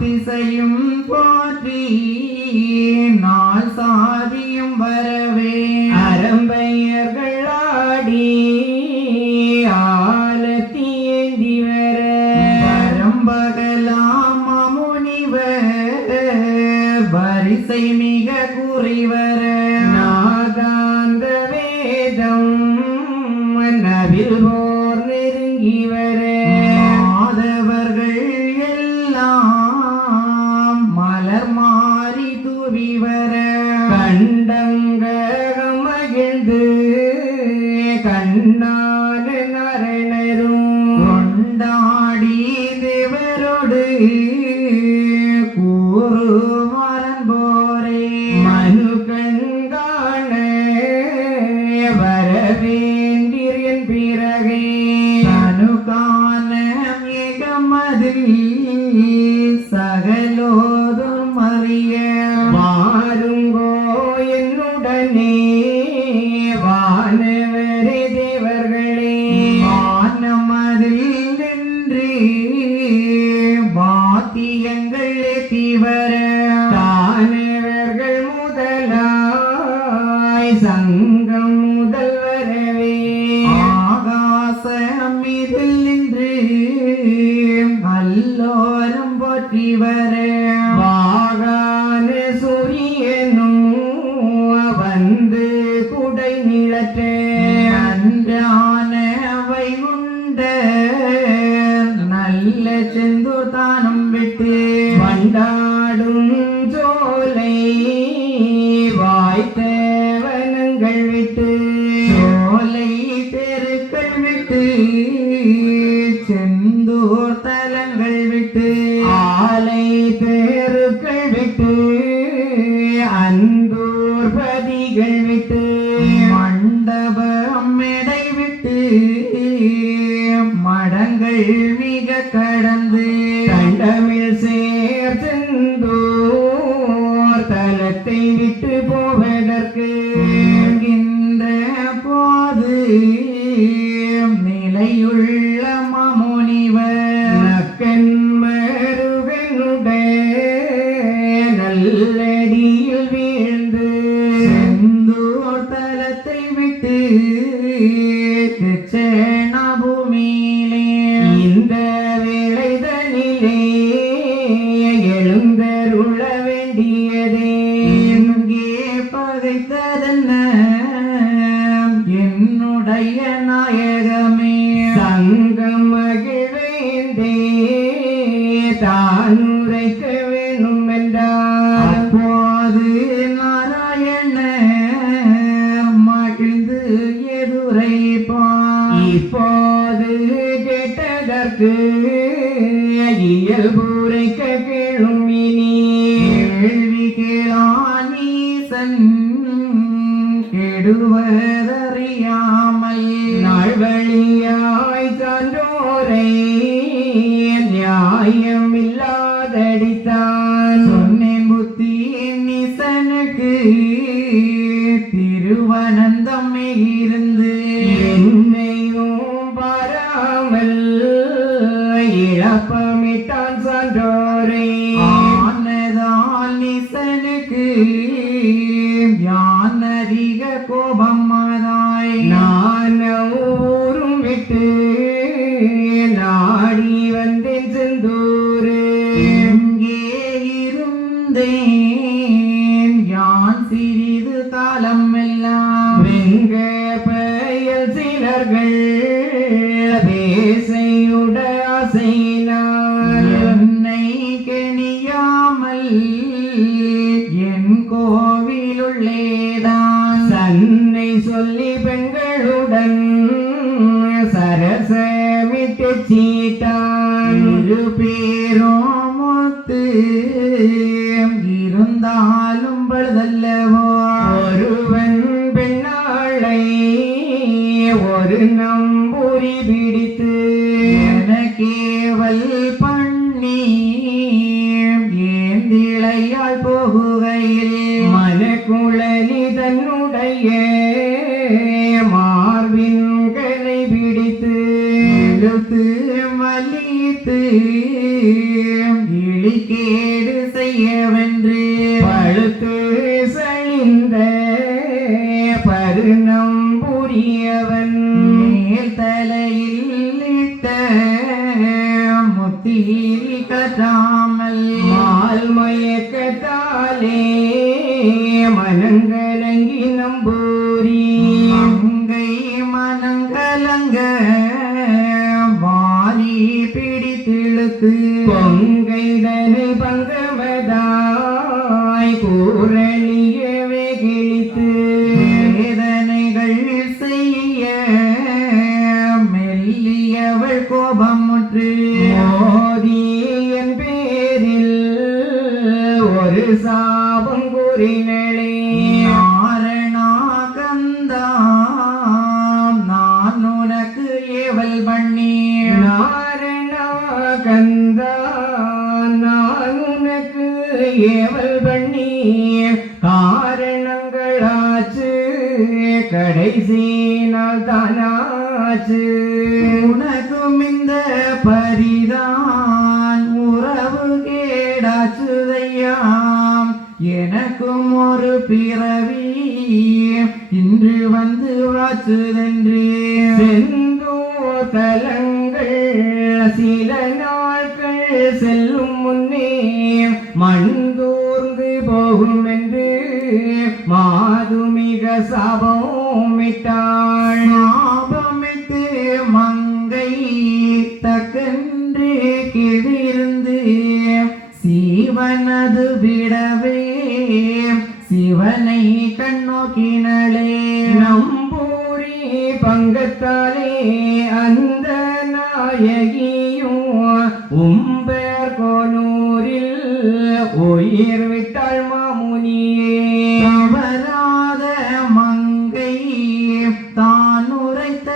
திசையும் போற்றி நாள் சாதியும் வரவே அரம்பையர்கள் ஆடி ஆலத்தி ஏந்தி வர வரம்பகலாம் முனிவர் வரிசை மிக குறிவர நாகாந்த வேதம் நவில் போர் நெருங்கி வர மாதவர்கள் எல்லாம் மலர் மாறி தூவி வர கண்டங்க மகிழ்ந்து கண்ணான நரணரும் கொண்டாடி தேவரோடு கூறு மரன் போரே மனு கண்காண வரவேண்டியன் பிறகே மனு காண ஏகமதில் சகலோதும் அறிய வாருங்கோ என்னுடனே வானவரே தேவர்களே வானமதில் நின்று வாத்தியங்கள் தீவர தானவர்கள் முதலாய் சங்கம் முதல் வரவே ஆகாசம் இதில் நின்று அல்லோரம் போற்றி வர வாகான சூரியனும் வந்து குடை நிழற்ற அன்றான வைகுண்ட நல்ல செந்தூர் தானம் விட்டு வண்டாடும் சோலை வாய்த்த வனங்கள் விட்டு சோலை தெருக்கள் விட்டு செந்தூர் தலங்கள் விட்டு ஆலை தெருக்கள் விட்டு அந்தூர் பதிகள் விட்டு மண்டபம் மேடை விட்டு மடங்கள் மிக கடந்து கண்டமிழ் சேர் செந்தூர் தலத்தை விட்டு போவதற்கு போது நிலையுள்ள மாமுனிவர் நக்கன்மருகனுடைய நல்லடியில் வீழ்ந்து செந்தூர் தலத்தை விட்டு பூமியிலே இந்த வேளைதனிலே எழுந்தருள வேண்டியதே எங்கே பகைத்ததென்ன என்னுடைய நாயகமே சங்கம் மகிழ்வேந்தே தான் உரைக்க வேணும் என்றார் அப்போது நாராயண மகிழ்ந்து எதுரைப்பான் இப்போது கேட்டதற்கு இயல்புரைக்க கேளும் இனி கேள்வி கேளானீசன் கெடுவதறியாமல் நாள்வழியாய் சான்றோரை நியாயம் இல்லாதடித்தான் சொன்னேன் புத்தி நிசனுக்கு திருவனந்தம் இருந்து என்னையும் பாராமல் இழப்பமிட்டான் சான்றோரை ஆனதால் நிசனுக்கு யான் அதிக கோபமாதாய் நான் ஊரும் விட்டு நாடி வந்தேன் செந்தூர் எங்கே இருந்தேன் யான் சிறிது காலம் எல்லாம் வெங்க பயல் சிலர்கள் பேசையுட ஆசையினால் என்னை கெணியாமல் என் கோவிலுள்ளேதான் சன்னை சொல்லி பெண்களுடன் சரசமிட்டு சீட்டான் இரு பேரும் மொத்து இருந்தாலும் பழுதல்லவோ ஒருவன் பெண்ணாளை ஒரு நம்பூரி பிடித்து எனக்கேவல் பண்ணி ஏந்திளையால் போகுகையில் மனக்குழலி தன்னுடைய மார்பின் கலை பிடித்து இழுத்து வலித்து பிழிகேடு செய்யவென்று பழுத்து சழிந்த பருநம்புரியவன் மேல் தலையில் இட்ட முத்தீரி கட்டாமல் மால் மயக்கத்தாலே மனங்கலங்கி நம்பூரி மங்கை மனங்கலங்க வாரி பிடித்திழுத்து கொங்கைதனை பங்கமதாய் கூரணியவே கிழித்து வேதனைகள் செய்ய மெல்லியவள் கோபமுற்று மோதி என் பேரில் ஒரு சாபம் கூறினளே நாரணாகந்தாம் நான் உனக்கு ஏவல் பண்ணி நாரணாகந்தா நான் உனக்கு ஏவல் பண்ணி காரணங்களாச்சு கடைசி நாள் தானாச்சு உனக்கும் இந்த பரிதான் உறவு கேடாச்சுதையாம் எனக்கும் ஒரு பிறவி இன்று வந்து வாச்சுதென்று செந்தூர் தலங்கள் சில நாட்கள் செல்லும் முன்னே மண்தூர்ந்து போகும் என்று மாதுமிக சாபமிட்டாள் சாபமிட்டு மங்கை தக்கென்று கீழிருந்து சிவனது விடவே சிவனை கண்ணோக்கினளே நம்பூரி பங்கத்தாலே அந்த நாயகியும் உம்பர் கோனூரில் உயிர் விட்டாள் மாமுனியே தவறாத மங்கை தான் உரைத்த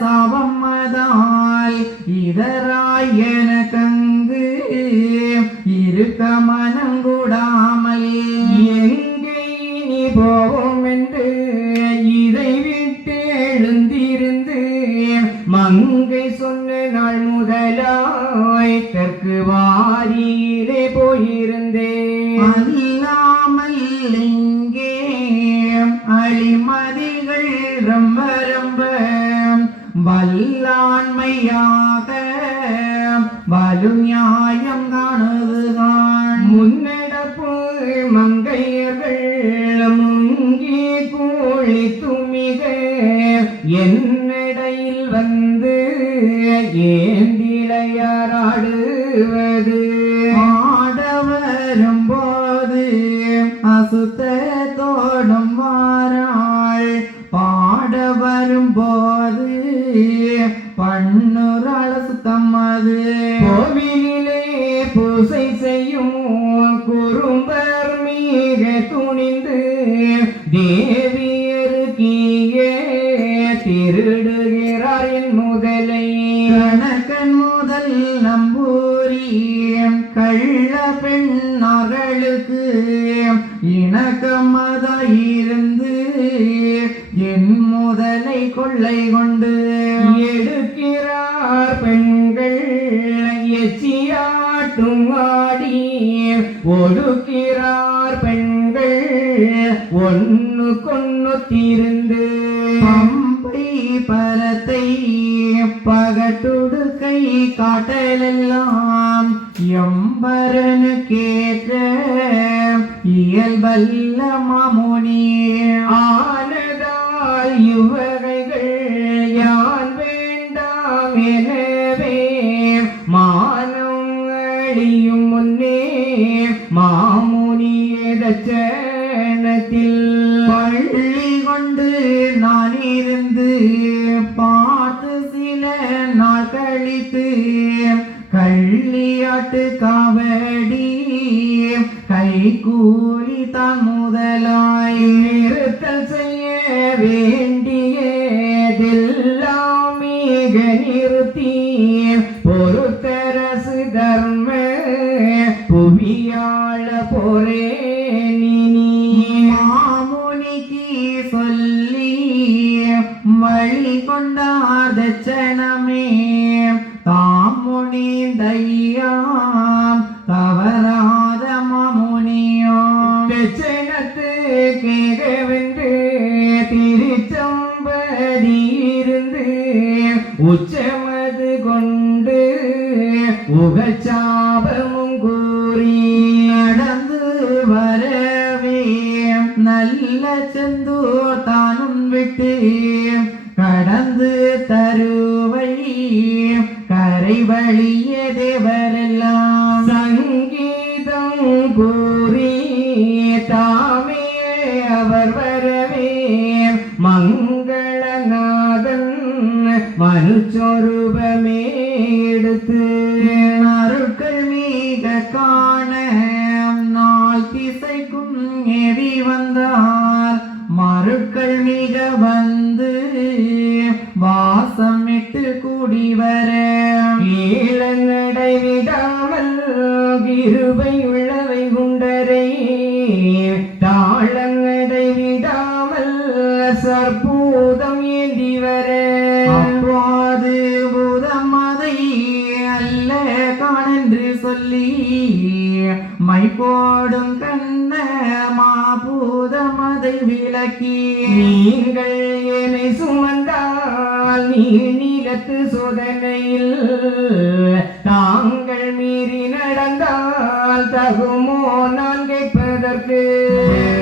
சாபமதால் இதராய் எனக்கங்கு இருக்க மனங்கூடாமல் எங்கே நீ போவோம் என்று இதை விட்டு எழுந்திருந்து மங்கை சொன்ன நாள் முதலாய் தெற்கு வாரியிலே போயிருந்தேன் அல்லாமல் இங்கே அழிமதிகள் ரொம்ப ரொம்ப வல்லாண்மையாக வலும் நியாயம் காணுதுதான் முன்னெடப்பு மங்கையர்கள் முங்கி கூழி துமிக என்னிடையில் வந்து ஏந்திளையாராடுவது ஆட வரும்போது அசுத்தத்தோடும் மாறாள் பாட வரும்போது பண்ணுறாள் சுத்தமது கோவிலிலே பூசை செய்யும் குறும்பர் மிக துணிந்து தேவியருக்கியே திருடுகிறார் என் முதலை கணக்கன் முதல் நம்பூரி கள்ள பெண்ணர்களுக்கு இணக்கமதாயிருந்து என் முதலை கொள்ளை கொண்டு எடுக்கிறார் பெண்கள் எச்சியாட்டும் ஆடி ஒடுக்கிறார் பெண்கள் ஒன்னு கொன்னு தீர்ந்து பம்பை பரத்தை பகட்டுடுக்கை காட்டலெல்லாம் எம்பரனு கேட்ட இயல்பல்ல மாமுனி ஆனதால் இவ்வகைகள் யான் வேண்டாம் எனவே மானம் அழியும் முன்னே மாமுனியே தட்சணத்தில் பள்ளி கொண்டு நான் இருந்து பார்த்து சில நாள் கழித்து கள்ளியாட்டு காவடி கை கூலி தான் முதலாய் நிறுத்தல் செய்ய வேண்டியதெல்லாம் மிக நிறுத்தி பொறுத்தரசு தர்ம புவியாள போரே நீ மாமுனிக்கு சொல்லி வழி கொண்டார் தட்சணமே தாமுனி தையாம் தவ புகச்சாபமும் கூறி நடந்து வரவே நல்ல செந்தூர் தானும் விட்டு கடந்து தருவை கரை வழிய தேவரெல்லாம் சங்கீதம் கூறி தாமே அவர் வரவே மங்களநாதன் மனுச்சொரூபமே எடுத்து அருட்கள் மிக காண நாள் திசைக்கும் ஏவி வந்தார் மருட்கள் மிக வந்து வாசமிட்டு கூடி வர ஈழநடை விடாமல் கிருபை உள்ளவை குண்டரை தாளங்கடை விடாமல் சற்பூதம் ஏந்தி வர அப்போது பூதம் அதை அல்ல காணென்று சொல்லி மைப்போடும் கண்ண மாபூதம் அதை விளக்கி நீங்கள் என்னை சுமந்தால் நீ நீலத்து சோதனையில் தாங்கள் மீறி நடந்தால் தகுமோ நான் கேட்பதற்கு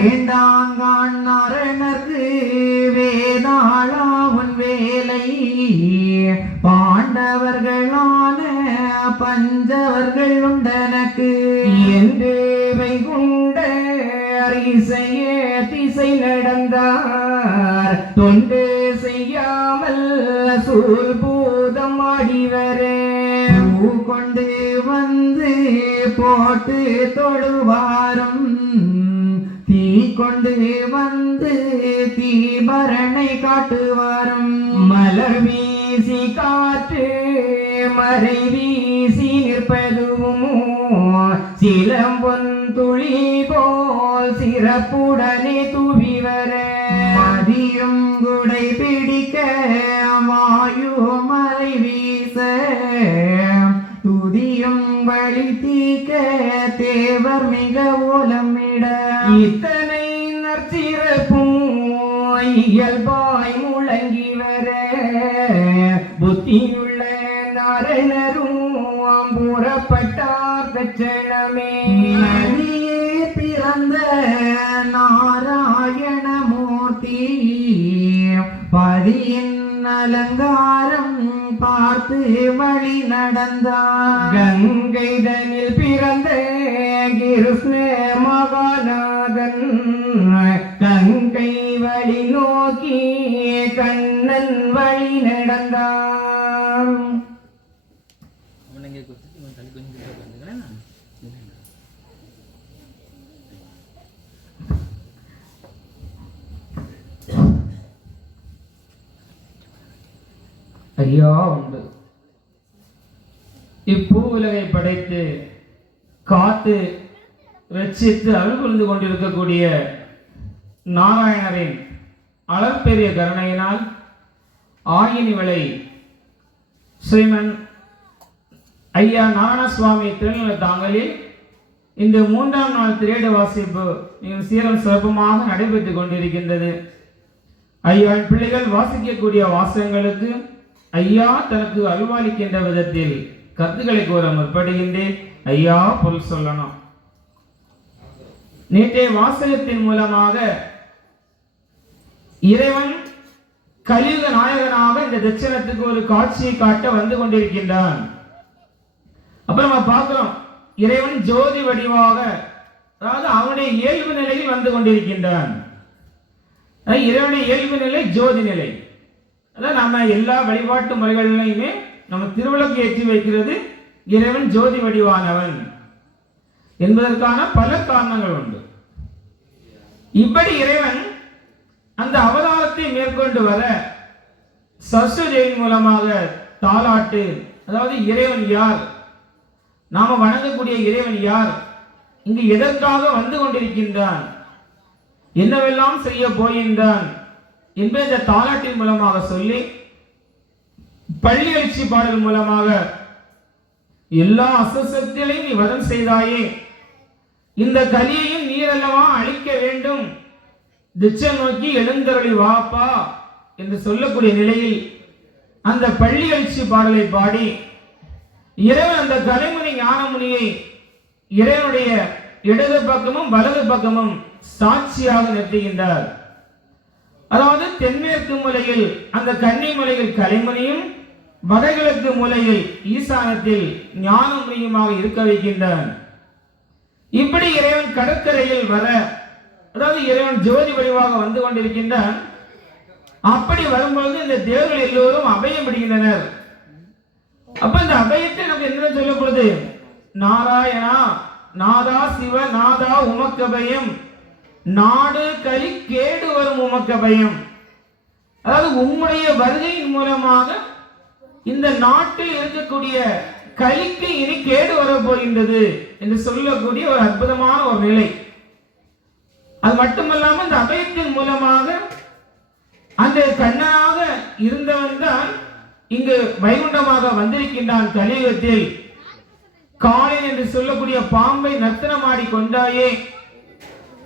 வேண்டாங்கான் நாரணர்க்கு வேதாளா உன் வேலை பாண்டவர்களான பஞ்சவர்கள் உண்டனக்கு என்று வைகுண்ட இசையே திசை நடந்தார் தொண்டு செய்யாமல் சூழ் பூதம் ஆடிவரே கொண்டு வந்து போட்டு தொழுவாரும் தீ கொண்டு வந்து தீபரணை காட்டுவாரும் மலர் வீசி காற்று மறை வீசி நிற்பதுவும் சிலம்பொன் துளி போல் சிறப்புடனே தூவி வர மதியும் குடை பிடிக்க வாயு மலை வீச துதியும் வழி தீக்க தேவர் மிக ஓலமிட இத்தனை நற்சிறப்பும் இயல்பாய் முழங்கி வர புத்தியுள்ள நாரணரும் புறப்பட்டார் தட்சணமே நதியே பிறந்த நாராயணமூர்த்தி பதியின் அலங்காரம் பார்த்து வழி நடந்தார் கங்கைதனில் பிறந்த கிருஷ்ண மகாநாதன் கங்கை வழி நோக்கி கண்ணன் வழி நடந்தான். ஐயா உண்டு இப்பூவுலகை படைத்து காத்து ரட்சித்து அருள் புரிந்து கொண்டிருக்கக்கூடிய நாராயணரின் அளப்பெரிய கருணையினால் ஆயினிவளை ஸ்ரீமன் ஐயா நாராயணசுவாமி திருநெல்வேலி தாங்கலில் இந்த 3ஆம் நாள் திரேடு வாசிப்பு மிகவும் சீரம் சிறப்புமாக நடைபெற்றுக் கொண்டிருக்கின்றது. ஐயாவின் பிள்ளைகள் வாசிக்கக்கூடிய வாசகங்களுக்கு ஐயா தனக்கு அருள்வாளிக்கின்ற விதத்தில் கருத்துக்களை கூற முற்படுகின்றேன். ஐயா பொருள் சொல்லணும். நேற்றைய வாசகத்தின் மூலமாக இறைவன் கலியுக நாயகனாக இந்த தட்சணத்துக்கு ஒரு காட்சியை காட்ட வந்து கொண்டிருக்கின்றான். அப்ப நம்ம பார்க்கிறோம், இறைவன் ஜோதி வடிவாக, அதாவது அவனுடைய இயல்பு நிலையில் வந்து கொண்டிருக்கின்றான். இறைவனுடைய இயல்பு நிலை ஜோதி நிலை. அதான் நம்ம எல்லா வழிபாட்டு முறைகளிலுமே நம்ம திருவிளக்கு ஏற்றி வைக்கிறது இறைவன் ஜோதி வடிவானவன் என்பதற்கான பல காரணங்கள் உண்டு. இப்படி இறைவன் அந்த அவதாரத்தை மேற்கொண்டு வர சரஸ்வதியின் மூலமாக தாலாட்டு, அதாவது இறைவன் யார், நாம வணங்கக்கூடிய இறைவன் யார், இங்கு எதற்காக வந்து கொண்டிருக்கின்றான், என்னவெல்லாம் செய்ய போகின்றான் என்பதை இந்த தாலாட்டின் மூலமாக சொல்லி பள்ளி எழுச்சி பாடல் மூலமாக எல்லா அசசத்திலையும் நீ வதம் செய்தாயே, இந்த கலியையும் நீரல்லவா அழிக்க வேண்டும், திச்சம் நோக்கி எழுந்தருளி வாப்பா என்று சொல்லக்கூடிய நிலையில் அந்த பள்ளி எழுச்சி பாடலை பாடி இறைவன் அந்த கலைமணி ஞானமுனியை இறைவனுடைய இடது பக்கமும் வலது பக்கமும் சாட்சியாக நிறுத்துகின்றார். அதாவது தென்மேற்கு மூலையில் அந்த கன்னிமலையில் கலைமணியும், வடகிழக்கு மூலையில் ஈசானத்தில் ஞானமுனியுமாக இருக்க வைக்கின்றான். இப்படி இறைவன் கடற்கரையில் வர, அதாவது இறைவன் ஜோதி வடிவாக வந்து கொண்டிருக்கின்றான். அப்படி வரும்பொழுது இந்த தேவர்கள் எல்லோரும் அபயம் விடுகின்றனர். அப்ப இந்த அபயத்தை நமக்கு என்ன சொல்லப்படுது? நாராயணா நாதா சிவ நாதா உமக்கபயம், நாடு கலி கேடு வரும் உமக்கபயம். அதாவது உம்முடைய வருகையின் மூலமாக இந்த நாட்டில் இருக்கக்கூடிய கலிக்கு இனி கேடு வரப்போகின்றது என்று சொல்லக்கூடிய ஒரு அற்புதமான ஒரு நிலை. அது மட்டுமல்லாமல் இந்த அபயத்தின் மூலமாக அந்த கண்ணனாக இருந்தவன் தான் இங்கு வைகுண்டமாக வந்திருக்கின்றான். கலியுகத்தில் காளின் என்று சொல்லக்கூடிய பாம்பை நர்த்தனமாடி கொண்டாயே,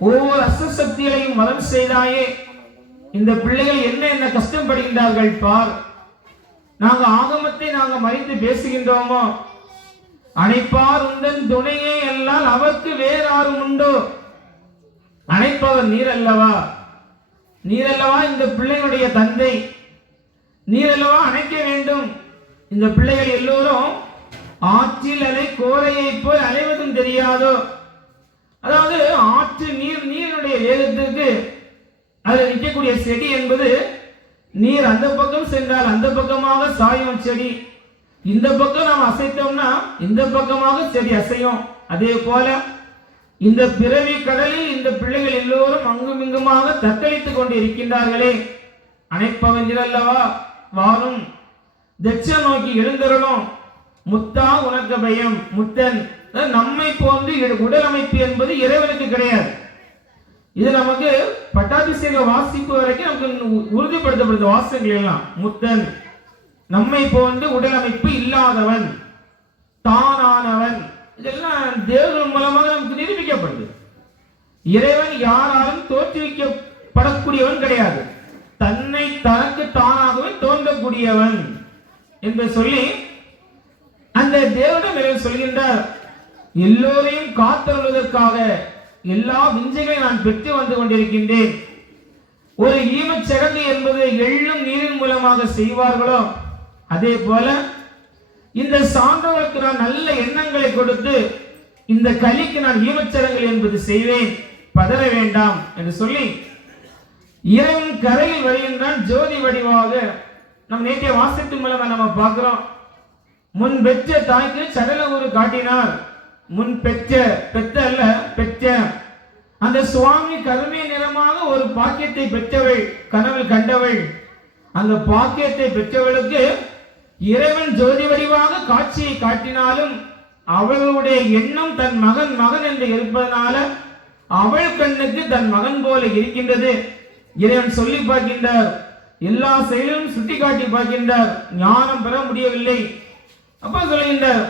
ஒவ்வொரு அசசக்திகளையும் வதம் செய்தாயே, இந்த பிள்ளைகள் என்ன என்ன கஷ்டப்படுகின்றார்கள் பார். நாங்க ஆகமத்தை நாங்க மறித்து பேசுகின்றோமோ, அணைப்பார் உந்தன் துணையே எல்லாம் அவருக்கு வேறாரும் உண்டோ. அணைப்பவர் நீர் அல்லவா, நீரல்லவா இந்த பிள்ளைகளுடைய தந்தை, நீரல்லவா அணைக்க வேண்டும். இந்த பிள்ளைகள் எல்லோரும் ஆற்றில் அலை கோரையை போல் அலைவதும் தெரியாதோ. அதாவது ஆற்று நீருடைய வேகத்திற்கு அதில் நிற்கக்கூடிய செடி என்பது நீர் அந்த பக்கம் சென்றால் அந்த பக்கமாக சாயும் செடி, இந்த பக்கம் நாம் அசைத்தோம்னா இந்த பக்கமாக செடி அசையும். அதே போல இந்த பிறவி கடலில் இந்த பிள்ளைகள் எல்லோரும் அங்கும் இங்குமாக தத்தளித்துக் கொண்டு இருக்கின்றார்களே. அணைப்பவன் அல்லவா வாரும், தட்ச நோக்கி எழுந்தருளும், முத்தா உனக்கு பயம். முத்தன் நம்மை போன்று உடல் அமைப்பு என்பது இறைவனுக்கு கிடையாது. இது நமக்கு பட்டாபிஷேக வாசிப்பு வரைக்கும் நமக்கு உறுதிப்படுத்தப்படுது வாசகங்கள் எல்லாம். முத்தன் நம்மை போன்று உடல் அமைப்பு இல்லாதவன், தானானவன், இதெல்லாம் தேவர்கள் மூலமாக நமக்கு நிரூபிக்கப்படுது. இறைவன் யாராலும் தோற்றுவிக்கப்படக்கூடியவன் கிடையாது, தன்னை தனக்கு தானாகவே தோன்றக்கூடியவன் என்று சொல்லி அந்த தேவனிடம் இறைவன் சொல்கின்றார். எல்லோரையும் காத்தருள்வதற்காக எல்லா விஞ்சைகளையும் நான் பெற்று வந்து கொண்டிருக்கின்றேன். ஒரு ஈமச்சடங்கு என்பது எள்ளும் நீரின் மூலமாக செய்வார்களோ, அதே போல இந்த சான்றோருக்கு நான் நல்ல எண்ணங்களை கொடுத்து இந்த கலிக்கு நான் ஈமச்சடங்குகள் என்பது செய்வேன், பதற வேண்டாம் என்று சொல்லி இறைவன் கரையில் வருகின்றான் ஜோதி வடிவாக. நம் நேற்றைய வாசத்து மூலமா நம்ம பார்க்கிறோம். முன் பெற்ற தாய்க்கு சடல ஒரு காட்டினார். முன் பெற்ற அல்ல பெற்ற அந்த சுவாமி கருமை நிறமாக ஒரு பாக்கியத்தை பெற்றவள், கனவில் கண்டவள். அந்த பாக்கியத்தை பெற்றவளுக்கு இறைவன் ஜோதி வடிவாக காட்சியை காட்டினாலும் அவளுடைய எண்ணம் தன் மகன் மகன் என்று இருப்பதனால அவள் கண்ணுக்கு தன் மகன் போல இருக்கின்றது. இறைவன் சொல்லி பார்க்கின்றார், எல்லா செயலும் சுட்டி காட்டி பார்க்கின்றார், ஞானம் பெற முடியவில்லை. அப்ப சொல்கின்றார்,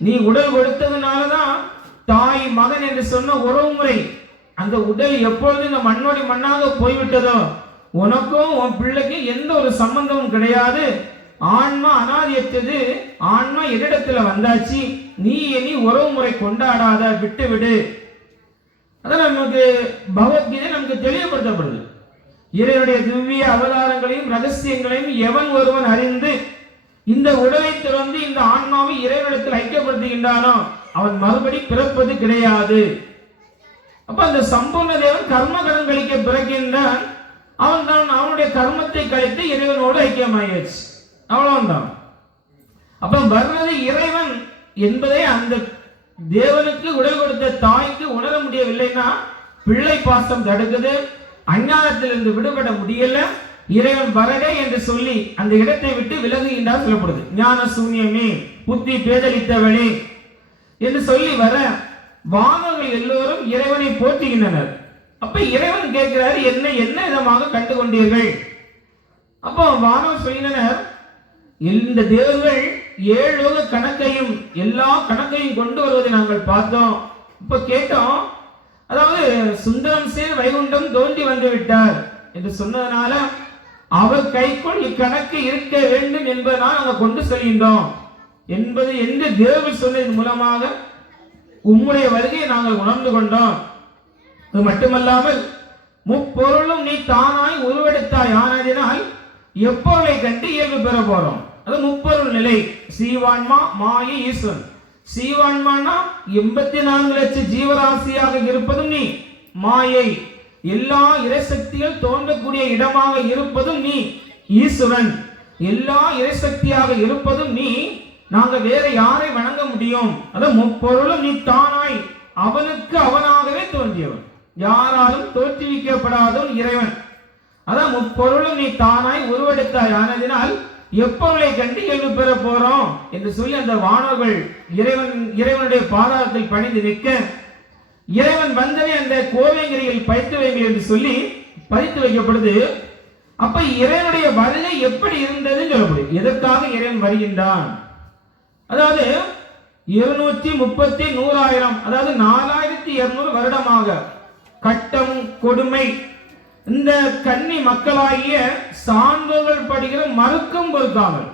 நீ உடல் கொடுத்ததுனாலதான் தாய் மகன் என்று சொன்ன உறவு முறை, அந்த உடல் எப்பொழுது இந்த மண்ணோடி மண்ணாக போய்விட்டதோ உனக்கும் உன் பிள்ளைக்கும் எந்த ஒரு சம்பந்தமும் கிடையாது. ஆன்மா அனாதியற்றது, ஆன்மா இடத்துல வந்தாச்சு, நீ இனி உறவு முறை கொண்டாடாத, விட்டு விடு. அதான் நமக்கு பகவத்கீதை நமக்கு தெளிவுபடுத்தப்படுது. இறைவனுடைய திவ்ய அவதாரங்களையும் ரகசியங்களையும் எவன் ஒருவன் அறிந்து இந்த உடலை திறந்து இந்த ஆன்மாவை இறைவனிடத்தில் ஐக்கியப்படுத்துகின்றானோ அவன் மறுபடி பிறப்பது கிடையாது. அப்ப அந்த சம்பூர்ண தேவன் கர்ம கடன் கழிக்க பிறக்கின்றான். அவன் தான் அவனுடைய கர்மத்தை கழித்து இறைவனோடு ஐக்கியமாயிடுச்சு, அவ்வளவுதான். அப்ப வர்றது இறைவன் என்பதை அந்த தேவனுக்கு உடல் கொடுத்த தாய்க்கு உணர முடியவில்லைன்னா பிள்ளை பாசம் தடுக்குது, அஞ்ஞானத்திலிருந்து விடுபட முடியல. இறைவன் வரடே என்று சொல்லி அந்த இடத்தை விட்டு விலகுகின்றார் சொல்லப்படுது. ஞான சூன்யமே புத்தி பேதலித்தவளே என்று சொல்லி வர வானவர்கள் எல்லோரும் இறைவனை போற்றுகின்றனர். அப்ப இறைவன் கேட்கிறார், என்ன என்ன விதமாக கண்டு கொண்டீர்கள்? அப்போ வானவர் சொல்கின்றனர், இந்த தேவர்கள் 7 லோக கணக்கையும் எல்லா கணக்கையும் கொண்டு வருவதை நாங்கள் பார்த்தோம். இப்ப கேட்டோம், அதாவது சுந்தரம் சேர் வைகுண்டம் தோன்றி வந்து விட்டார் என்று சொன்னதனால அவர் கைக்குள் இக்கணக்கு இருக்க வேண்டும் என்பதனால் நாங்கள் கொண்டு செல்கின்றோம். என்பது என்று தேவன் சொன்னதன் மூலமாக உம்முடைய வருகையை நாங்கள் உணர்ந்து கொண்டோம். அது மட்டுமல்லாமல் முப்பொருளும் நீ தானாய் உருவெடுத்தாய் ஆனதினால் எப்பொருளை கண்டு இயல்பு பெற போறோம். அது முப்பொருள் நிலை. சீவான்மா, மாயை, ஈஸ்வரன். சீவான்மானா 84 லட்சம் ஜீவராசியாக இருப்பதும் நீ. மாயை எல்லா இறைசக்திகள் தோன்றக்கூடிய இடமாக இருப்பதும் நீ. ஈஸ்வரன் எல்லா இறைசக்தியாக இருப்பதும் நீ. நாங்க வேற யாரை வணங்க முடியும்? அது முப்பொருளும் நீ தானாய் அவனுக்கு அவனாகவே தோன்றியவன், யாராலும் தோற்றுவிக்கப்படாதவன் இறைவன். அதான் முப்பொருளும் நீ தானாய் உருவெடுத்தாய் ஆனதினால் எப்பொருளை கண்டு இயல்பு பெற போறோம் என்று சொல்லி அந்த வானவர்கள் இறைவனுடைய பாதாளத்தில் பணிந்து நிற்க, இறைவன் வந்தனை அந்த கோவேங்கிரியில் பயித்து வைங்கள் என்று சொல்லி பறித்து வைக்கப்படுது. அப்ப இறைவனுடைய வருகை எப்படி இருந்தது சொல்லப்படுது. எதற்காக இறைவன் வருகின்றான்? அதாவது 230 100,000 அதாவது 4200 வருடமாக கட்டம் கொடுமை இந்த கன்னி மக்களாகிய சான்றோர்கள் படுகிற மறுக்கும் பொறுக்காமல்,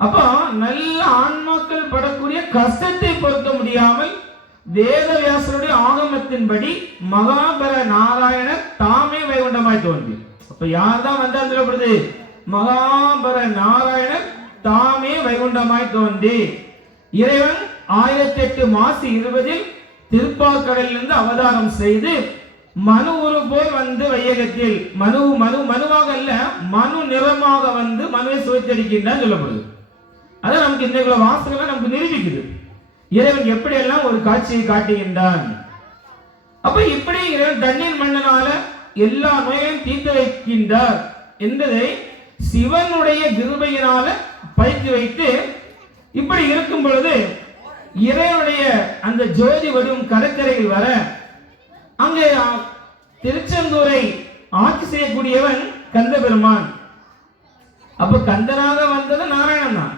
அப்போ நல்ல ஆன்மாக்கள் படக்கூடிய கஷ்டத்தை பொறுக்க முடியாமல் வேதவியாசருடைய ஆகமத்தின்படி மகாபர நாராயணர் தாமே வைகுண்டமாய் தோன்றி. அப்ப யார் தான் வந்தார் சொல்லப்படுது? மகாபர நாராயணர் தாமே வைகுண்டமாய் தோன்றி இறைவன் 1008 மாசி 20 திருப்பாற்கடலிலிருந்து அவதாரம் செய்து மனு உரு போல் வந்து வையகத்தில் மனுவாக அல்ல, மனு நிறமாக வந்து மனுவை சுவைத்தடிக்கின்றான் சொல்லப்படுது. அதான் நமக்கு இந்த வாசகம் நமக்கு நிரூபிக்குது இறைவன் எப்படி எல்லாம் ஒரு காட்சியை காட்டுகின்றான். அப்ப இப்படி இறைவன் தண்ணீர் மன்னனால எல்லா நோயையும் தீர்த்து வைக்கின்றார் என்பதை சிவனுடைய கிருபையினால பயிற்சி வைத்து இப்படி இருக்கும் பொழுது இறைவனுடைய அந்த ஜோதி வடிவம் கடற்கரையில் வர, அங்கே திருச்செந்தூரை ஆட்சி செய்யக்கூடியவன் கந்த பெருமான். அப்ப கந்தனாக வந்தது நாராயணன் தான்,